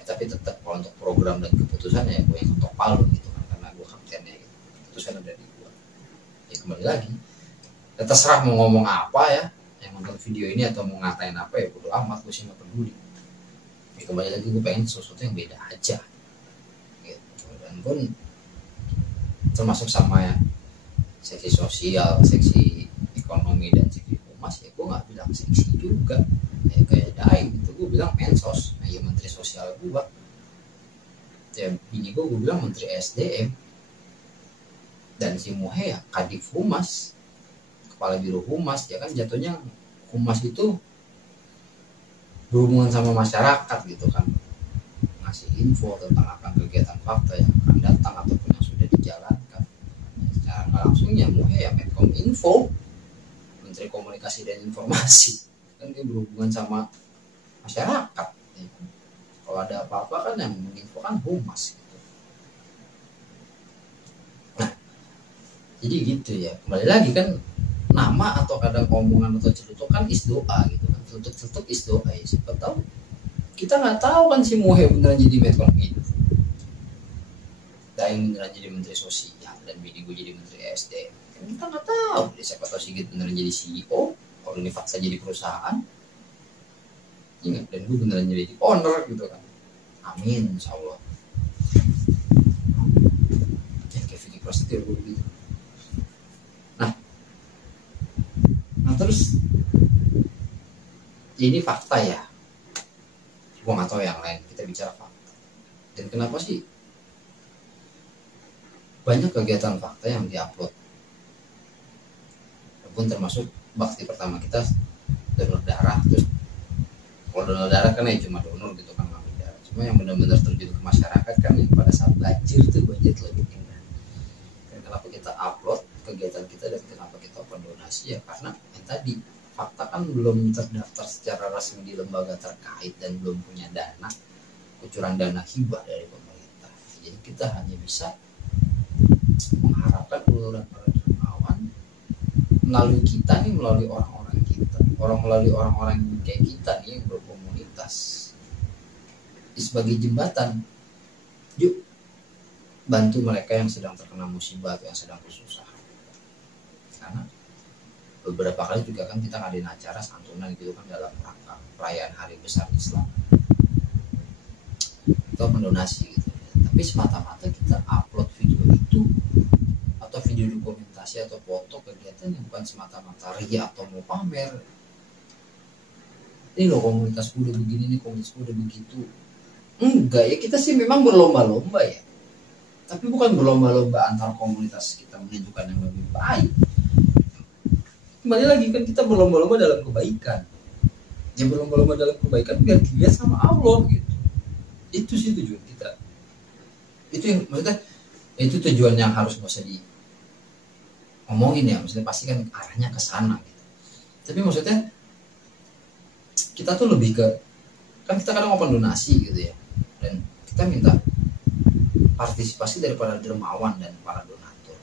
Tapi tetap kalau untuk program dan keputusan ya gue yang ketok palu gitu kan, karena gue kaptennya gitu. Keputusan ada di gue. Ya kembali lagi, ya terserah mau ngomong apa ya, yang nonton video ini atau mau ngatain apa ya bodo amat, gue sih nggak peduli. Ya kembali lagi, gue pengen sesuatu yang beda aja gitu. Dan pun termasuk sama ya seksi sosial, seksi ekonomi dan seksi humas, ya gue nggak bilang seksi juga ya, kayak Daeng gitu, gue bilang mensos, nah, ya menteri sosial gue ya, bini gue bilang menteri SDM, dan si Muhe ya kadif humas, kepala biro humas ya kan. Jatuhnya humas itu berhubungan sama masyarakat gitu kan, ngasih info tentang akan kegiatan fakta yang akan datang ataupun yang sudah dijalankan. Secara langsungnya Muhe ya Menkominfo, menteri komunikasi dan informasi kan, dia berhubungan sama masyarakat ya kan? Kalau ada apa-apa kan yang menginfokan humas gitu. Nah jadi gitu ya, kembali lagi kan, nama atau kadang omongan atau celutukan is doa gitu kan, celutuk is doa ya. Siapa tahu, kita nggak tahu kan si Muhe beneran jadi Menkominfo, Daeng beneran jadi menteri sosial, dan bini gue jadi menteri SDM kan, kita nggak tahu. Siapa tahu Sigit beneran jadi CEO, kalau ini fakta jadi perusahaan, ingat, dan gue beneran jadi owner gitu kan. Amin insyaallah ya, kayak Vicky Prasetyo gue gitu. Nah terus ini fakta ya, gue nggak tahu yang lain, kita bicara fakta. Dan kenapa sih banyak kegiatan fakta yang diupload, pun termasuk bakti pertama kita donor darah. Terus kalau donor darah kan ya cuma donor gitu kan, ngambil darah. Cuma yang benar-benar terjun ke masyarakat kan, yang pada saat banjir lebih indah. Dan kenapa kita upload kegiatan kita dan kenapa kita open donasi ya karena yang tadi fakta kan belum terdaftar secara resmi di lembaga terkait dan belum punya dana kucuran dana hibah dari pemerintah. Jadi kita hanya bisa mengharapkan uluran para dermawan melalui kita nih, melalui orang-orang kita, melalui orang-orang kayak kita nih yang berkomunitas sebagai jembatan. Yuk bantu mereka yang sedang terkena musibah atau yang sedang kesusahan. Karena beberapa kali juga kan kita ngadain acara santunan gitu kan dalam rangka perayaan hari besar Islam atau mendonasi gitu. Tapi semata-mata kita upload video itu atau video dokumentasi atau foto kegiatan yang bukan semata-mata ria atau mau pamer. Ini loh komunitas gue udah begini nih, komunitas gue udah begitu. Enggak ya, kita sih memang berlomba-lomba ya. Tapi bukan berlomba-lomba antar komunitas kita menunjukkan yang lebih baik. Kembali lagi kan kita berlomba-lomba dalam kebaikan. Yang berlomba-lomba dalam kebaikan biar dilihat sama Allah gitu. Itu sih tujuan kita. Itu yang maksudnya itu tujuan yang harus nggak usah diomongin ya. Maksudnya pasti kan arahnya ke sana gitu. Tapi maksudnya kita tuh lebih ke kan kita kadang open donasi gitu ya. Dan kita minta partisipasi dari para dermawan dan para donatur.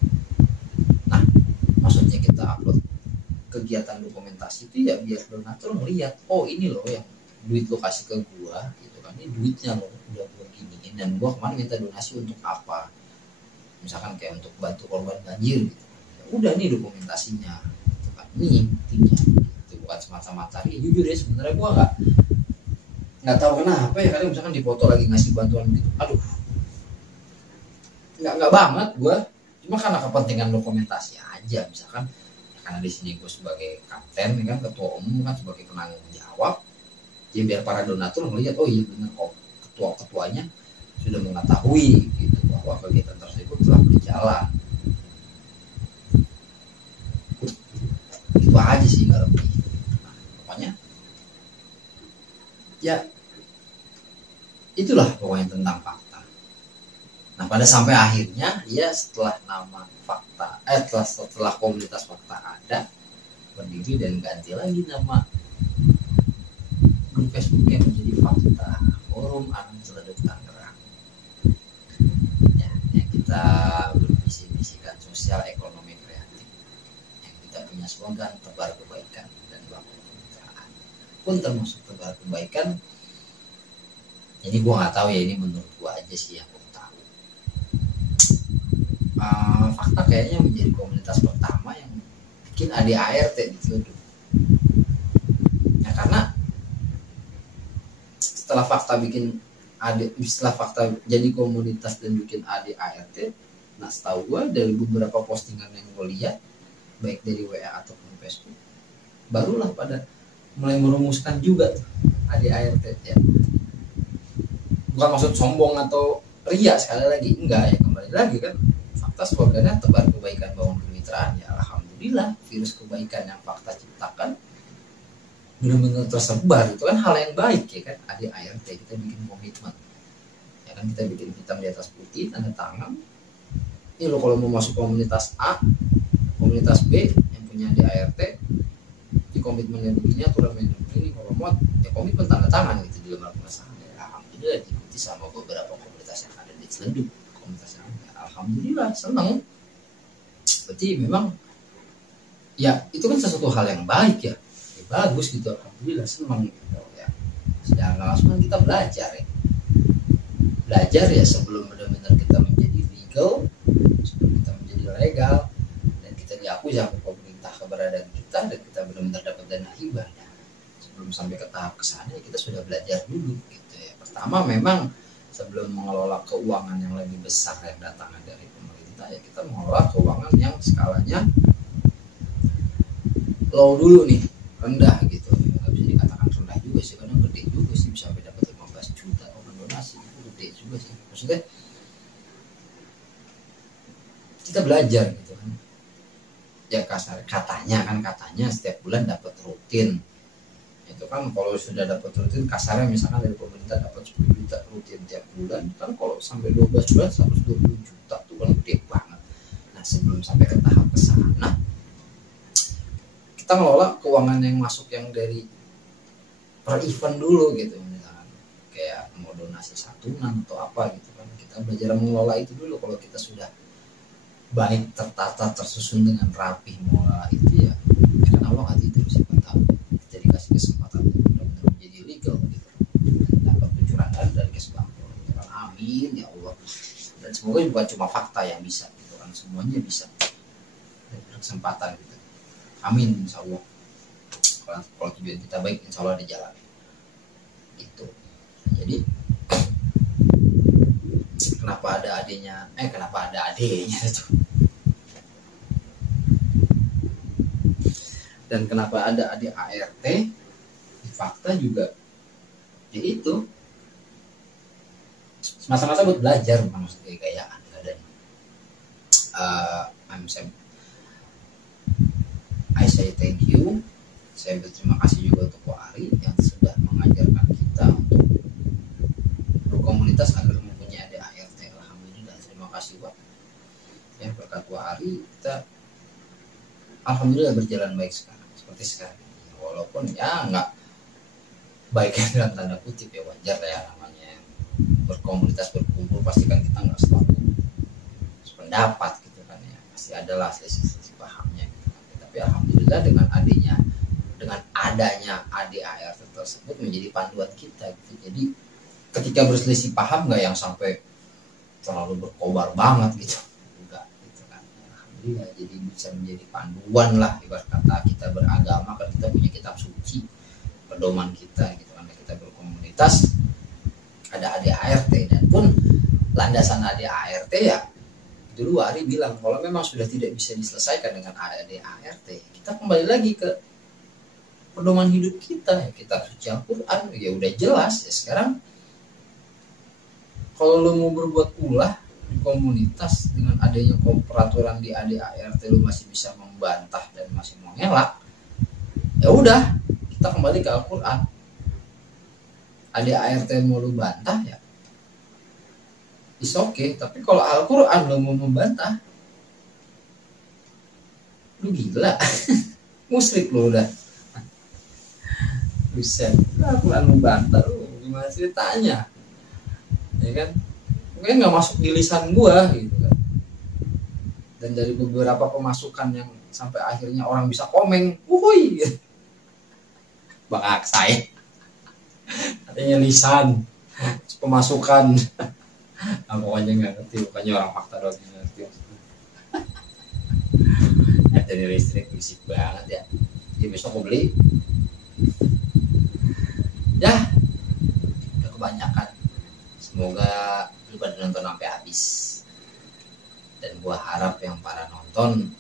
Nah, maksudnya kita upload kegiatan dokumentasi itu ya biar donatur melihat, oh ini loh yang duit lo kasih ke gua gitu kan, ini duitnya lo udah gua giniin dan gua kemarin minta donasi untuk apa, misalkan kayak untuk bantu korban banjir gitu. Ya udah nih dokumentasinya gitu kan, ini intinya itu bukan semata-mata ya. Jujur ya sebenarnya gua nggak tahu kenapa ya, kadang misalkan di foto lagi ngasih bantuan gitu, aduh nggak banget gue, cuma karena kepentingan dokumentasi aja. Misalkan karena di sini gue sebagai kapten kan, ketua umum kan sebagai penanggung jawab, jadi biar para donatur melihat, oh iya benar kok ketua-ketuanya sudah mengetahui gitu bahwa kegiatan tersebut telah berjalan. Itu aja sih nggak lebih. Nah, pokoknya ya itulah pokoknya tentang fakta. Nah pada sampai akhirnya ya setelah nama fakta setelah komunitas fakta ada berdiri dan ganti lagi nama grup Facebook yang menjadi Fakta Forum Anak Celeduk Tangerang ya, yang kita bervisi-misikan sosial ekonomi kreatif, yang kita punya slogan tebar kebaikan dan bangun kemitraan pun termasuk tebar kebaikan. Jadi gue nggak tahu ya, ini menurut gue aja sih yang gue tahu. Fakta kayaknya menjadi komunitas pertama yang bikin ADART di Ciledug. Ya karena setelah fakta jadi komunitas dan bikin ADART, nah setahu gue dari beberapa postingan yang gue lihat baik dari WA ataupun Facebook, barulah pada mulai merumuskan juga tuh ADART ya. Bukan maksud sombong atau ria sekali lagi, enggak ya, kembali lagi kan fakta slogannya tebar kebaikan bangun kemitraan ya. Alhamdulillah virus kebaikan yang fakta ciptakan benar-benar tersebar, itu kan hal yang baik ya kan. ADART kita bikin komitmen ya kan, kita bikin hitam di atas putih tanda tangan ini lo kalau mau masuk komunitas A, komunitas B yang punya ADART di komitmennya begini, aturan mainnya begini, kalau mau ya komitmen tanda tangan gitu di lembar pengesahan ya. Alhamdulillah diikuti sama beberapa komunitas yang ada di Ciledug, komunitas yang alhamdulillah senang. Berarti memang ya itu kan sesuatu hal yang baik ya, bagus gitu, alhamdulillah senang gitu ya. Secara langsung kita belajar ya sebelum benar-benar kita menjadi legal, sebelum kita menjadi legal dan kita diakui sama pemerintah keberadaan kita dan kita benar-benar dapat dana hibah ya. Sebelum sampai ke tahap kesana ya kita sudah belajar dulu gitu ya. Pertama memang sebelum mengelola keuangan yang lebih besar yang datangnya dari pemerintah ya, kita mengelola keuangan yang skalanya low dulu nih, rendah gitu. Nggak bisa dikatakan rendah juga sih, kadang gede juga sih, bisa sampai dapat 15 juta orang donasi, itu gede juga sih. Maksudnya kita belajar gitu kan ya, kasar katanya setiap bulan dapat rutin. Itu kan kalau sudah dapat rutin, kasarnya misalkan dari pemerintah dapat 10 juta rutin tiap bulan, kan kalau sampai 12 bulan 120 juta tuh kan gede banget. Nah sebelum sampai ke tahap kesana, kita ngelola keuangan yang masuk yang dari per event dulu gitu, misalkan kayak mau donasi santunan atau apa gitu kan, kita belajar mengelola itu dulu. Kalau kita sudah baik, tertata, tersusun dengan rapi mengelola itu ya kan Allah nggak tidur, siapa tahu jadi kasih kesempatan benar-benar menjadi legal gitu, dapat kucuran dari kesebangkul gitu kan. Amin ya Allah. Dan semoga bukan cuma fakta yang bisa gitu kan, semuanya bisa dan kesempatan gitu. Amin insya Allah. Kalau tujuan kita baik, insya Allah ada jalan itu. Jadi kenapa ada adanya itu, dan kenapa ada adik ART di fakta juga ya itu masa-masa buat belajar, bukan maksudnya kekayaan. I say thank you. Saya berterima kasih juga untuk Pak Ari yang sudah mengajarkan kita untuk berkomunitas agar mempunyai adik ART. Alhamdulillah, terima kasih Pak. Ya, berkat Pak Ari kita alhamdulillah berjalan baik sekarang seperti sekarang. Walaupun ya nggak baik dalam tanda kutip, ya wajar ya, namanya berkomunitas berkumpul pasti kan kita nggak selalu sependapat gitu kan ya, pasti adalah selisih pahamnya gitu kan. Tapi alhamdulillah dengan adanya adik ART tersebut menjadi panduan kita gitu. Jadi ketika berselisih paham nggak yang sampai terlalu berkobar banget gitu, enggak gitu kan. Alhamdulillah jadi bisa menjadi panduan lah, ibarat kata kita beragama kan kita punya kitab suci pedoman kita gitu kan. Kita berkomunitas ada adik ART, dan pun landasan adik ART ya dulu Ari bilang kalau memang sudah tidak bisa diselesaikan dengan adik ART, kita kembali lagi ke pedoman hidup kita ya, kitab suci Al-Quran ya udah jelas ya. Sekarang kalau lu mau berbuat ulah di komunitas dengan adanya peraturan di adik ART, lu masih bisa membantah dan masih mau ngelak, ya udah kita kembali ke Al-Quran. Adik ART mau lu bantah ya is okay, tapi kalau Al-Quran lu mau membantah, lu gila. Musyrik lu udah. Buset, Al-Quran lu bantah, lu gimana ceritanya ya kan. Mungkin nggak masuk di lisan gua gitu kan. Dan dari beberapa pemasukan yang sampai akhirnya orang bisa komen, wuhui gitu. Bang saya katanya lisan pemasukan. Aku aja nggak ngerti, bukannya orang fakta doang yang ngerti. Dari listrik berisik banget ya. Jadi besok aku beli. Ya, udah kebanyakan. Semoga lu pada nonton sampai habis. Dan gua harap yang pada nonton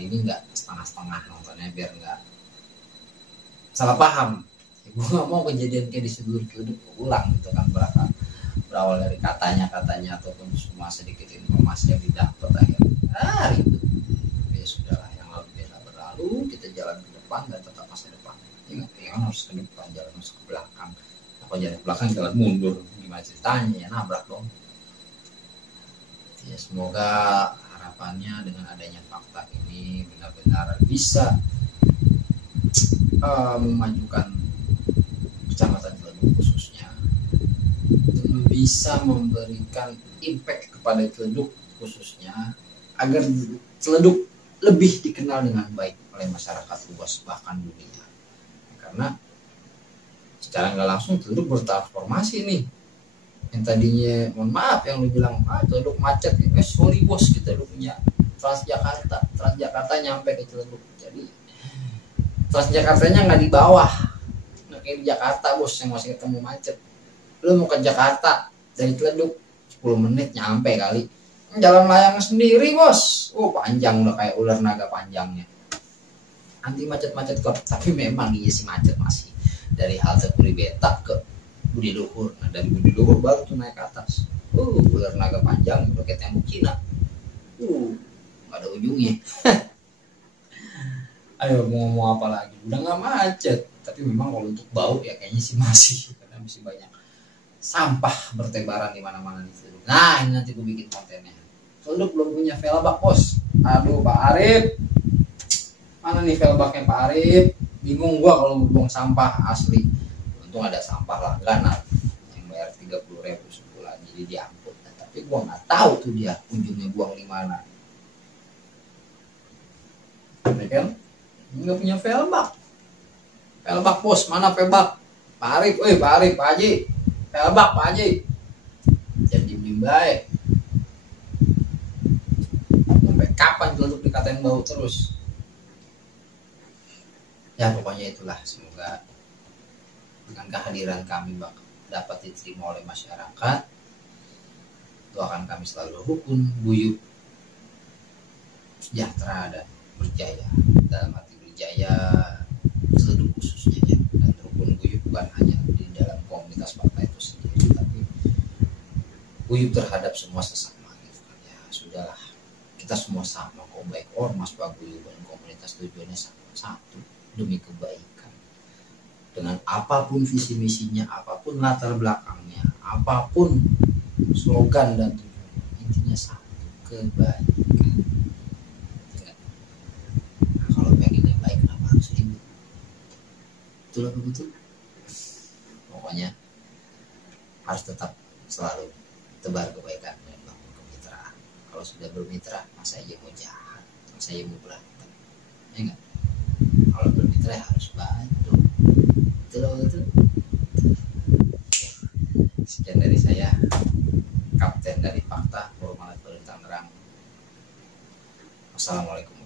ini nggak setengah-setengah nontonnya, biar nggak salah paham. Gue nggak mau kejadian kayak di Sedulur-Kedul ulang gitu kan, berawal dari katanya ataupun cuma sedikit informasi yang didapat akhirnya ribut. Ya sudahlah, yang lalu biarlah berlalu, kita jalan ke depan dan tetap masa depan. Ya kan harus ke depan, jalan harus ke belakang. Apa jalan ke belakang jalan mundur, gimana ceritanya ya, nabrak dong. Ya semoga harapannya dengan adanya fakta ini benar-benar bisa memajukan Kecamatan Ciledug khususnya, bisa memberikan impact kepada Ciledug khususnya, agar Ciledug lebih dikenal dengan baik oleh masyarakat luas bahkan dunia. Karena secara nggak langsung Ciledug bertransformasi nih. Yang tadinya mohon maaf yang lu bilang Ciledug macet, sorry bos, kita lu punya Transjakarta nyampe ke Ciledug. Jadi Transjakartanya nggak di bawah, nggak kayak di Jakarta bos yang masih ketemu macet. Lu mau ke Jakarta dari Ciledug 10 menit nyampe kali. Jalan layang sendiri bos, panjang udah kayak ular naga panjangnya. Anti macet-macet kok, tapi memang iya sih macet masih. Dari halte Puri Beta ke Budi Luhur, nah dari Budi Luhur baru tuh naik ke atas. Ular naga panjang udah kayak tembok Cina. Nggak ada ujungnya. Ayo mau ngomong apa lagi? Udah nggak macet, tapi memang kalau untuk bau ya kayaknya sih masih, karena masih banyak sampah bertebaran di mana-mana di situ. Nah ini nanti gue bikin kontennya. Teluk belum punya velbak bos. Aduh Pak Arif, mana nih velbaknya Pak Arif? Bingung gua kalau buang sampah asli. Untung ada sampah langganan yang bayar 30.000 sebulan, jadi diangkut. Tapi gua nggak tahu tuh dia ujungnya buang di mana. Kan? Nggak punya velbak. Velbak bos, mana velbak? Pak Arif, Pak Arif, Pak Haji, velbak Pak Haji. Jangan diem baik. Sampai kapan Celeduk dikatain bau terus? Ya pokoknya itulah, semoga dengan kehadiran kami dapat diterima oleh masyarakat. Doakan kami selalu rukun, guyup, sejahtera dan berjaya. Dalam arti berjaya Celeduk khususnya ya, dan rukun guyup bukan hanya di dalam komunitas partai itu sendiri, tapi guyup terhadap semua sesama gitu kan. Ya sudahlah, kita semua sama kok, baik ormas, paguyuban, komunitas, tujuannya satu, demi kebaikan. Dengan apapun visi misinya, apapun latar belakangnya, apapun slogan dan tujuan, intinya satu, kebaikan. Nah, kalau pengen yang baik kenapa harus ribut? Itulah betul. Pokoknya harus tetap selalu tebar kebaikan dan bangun kemitraan. Kalau sudah bermitra, masa iya mau jahat, masa iya mau berantem, ya enggak? Kalau bermitra ya harus bantu. Betul. Sekian dari saya, Kapten dari Fakta, Muhammad Tangerang. Wassalamualaikum.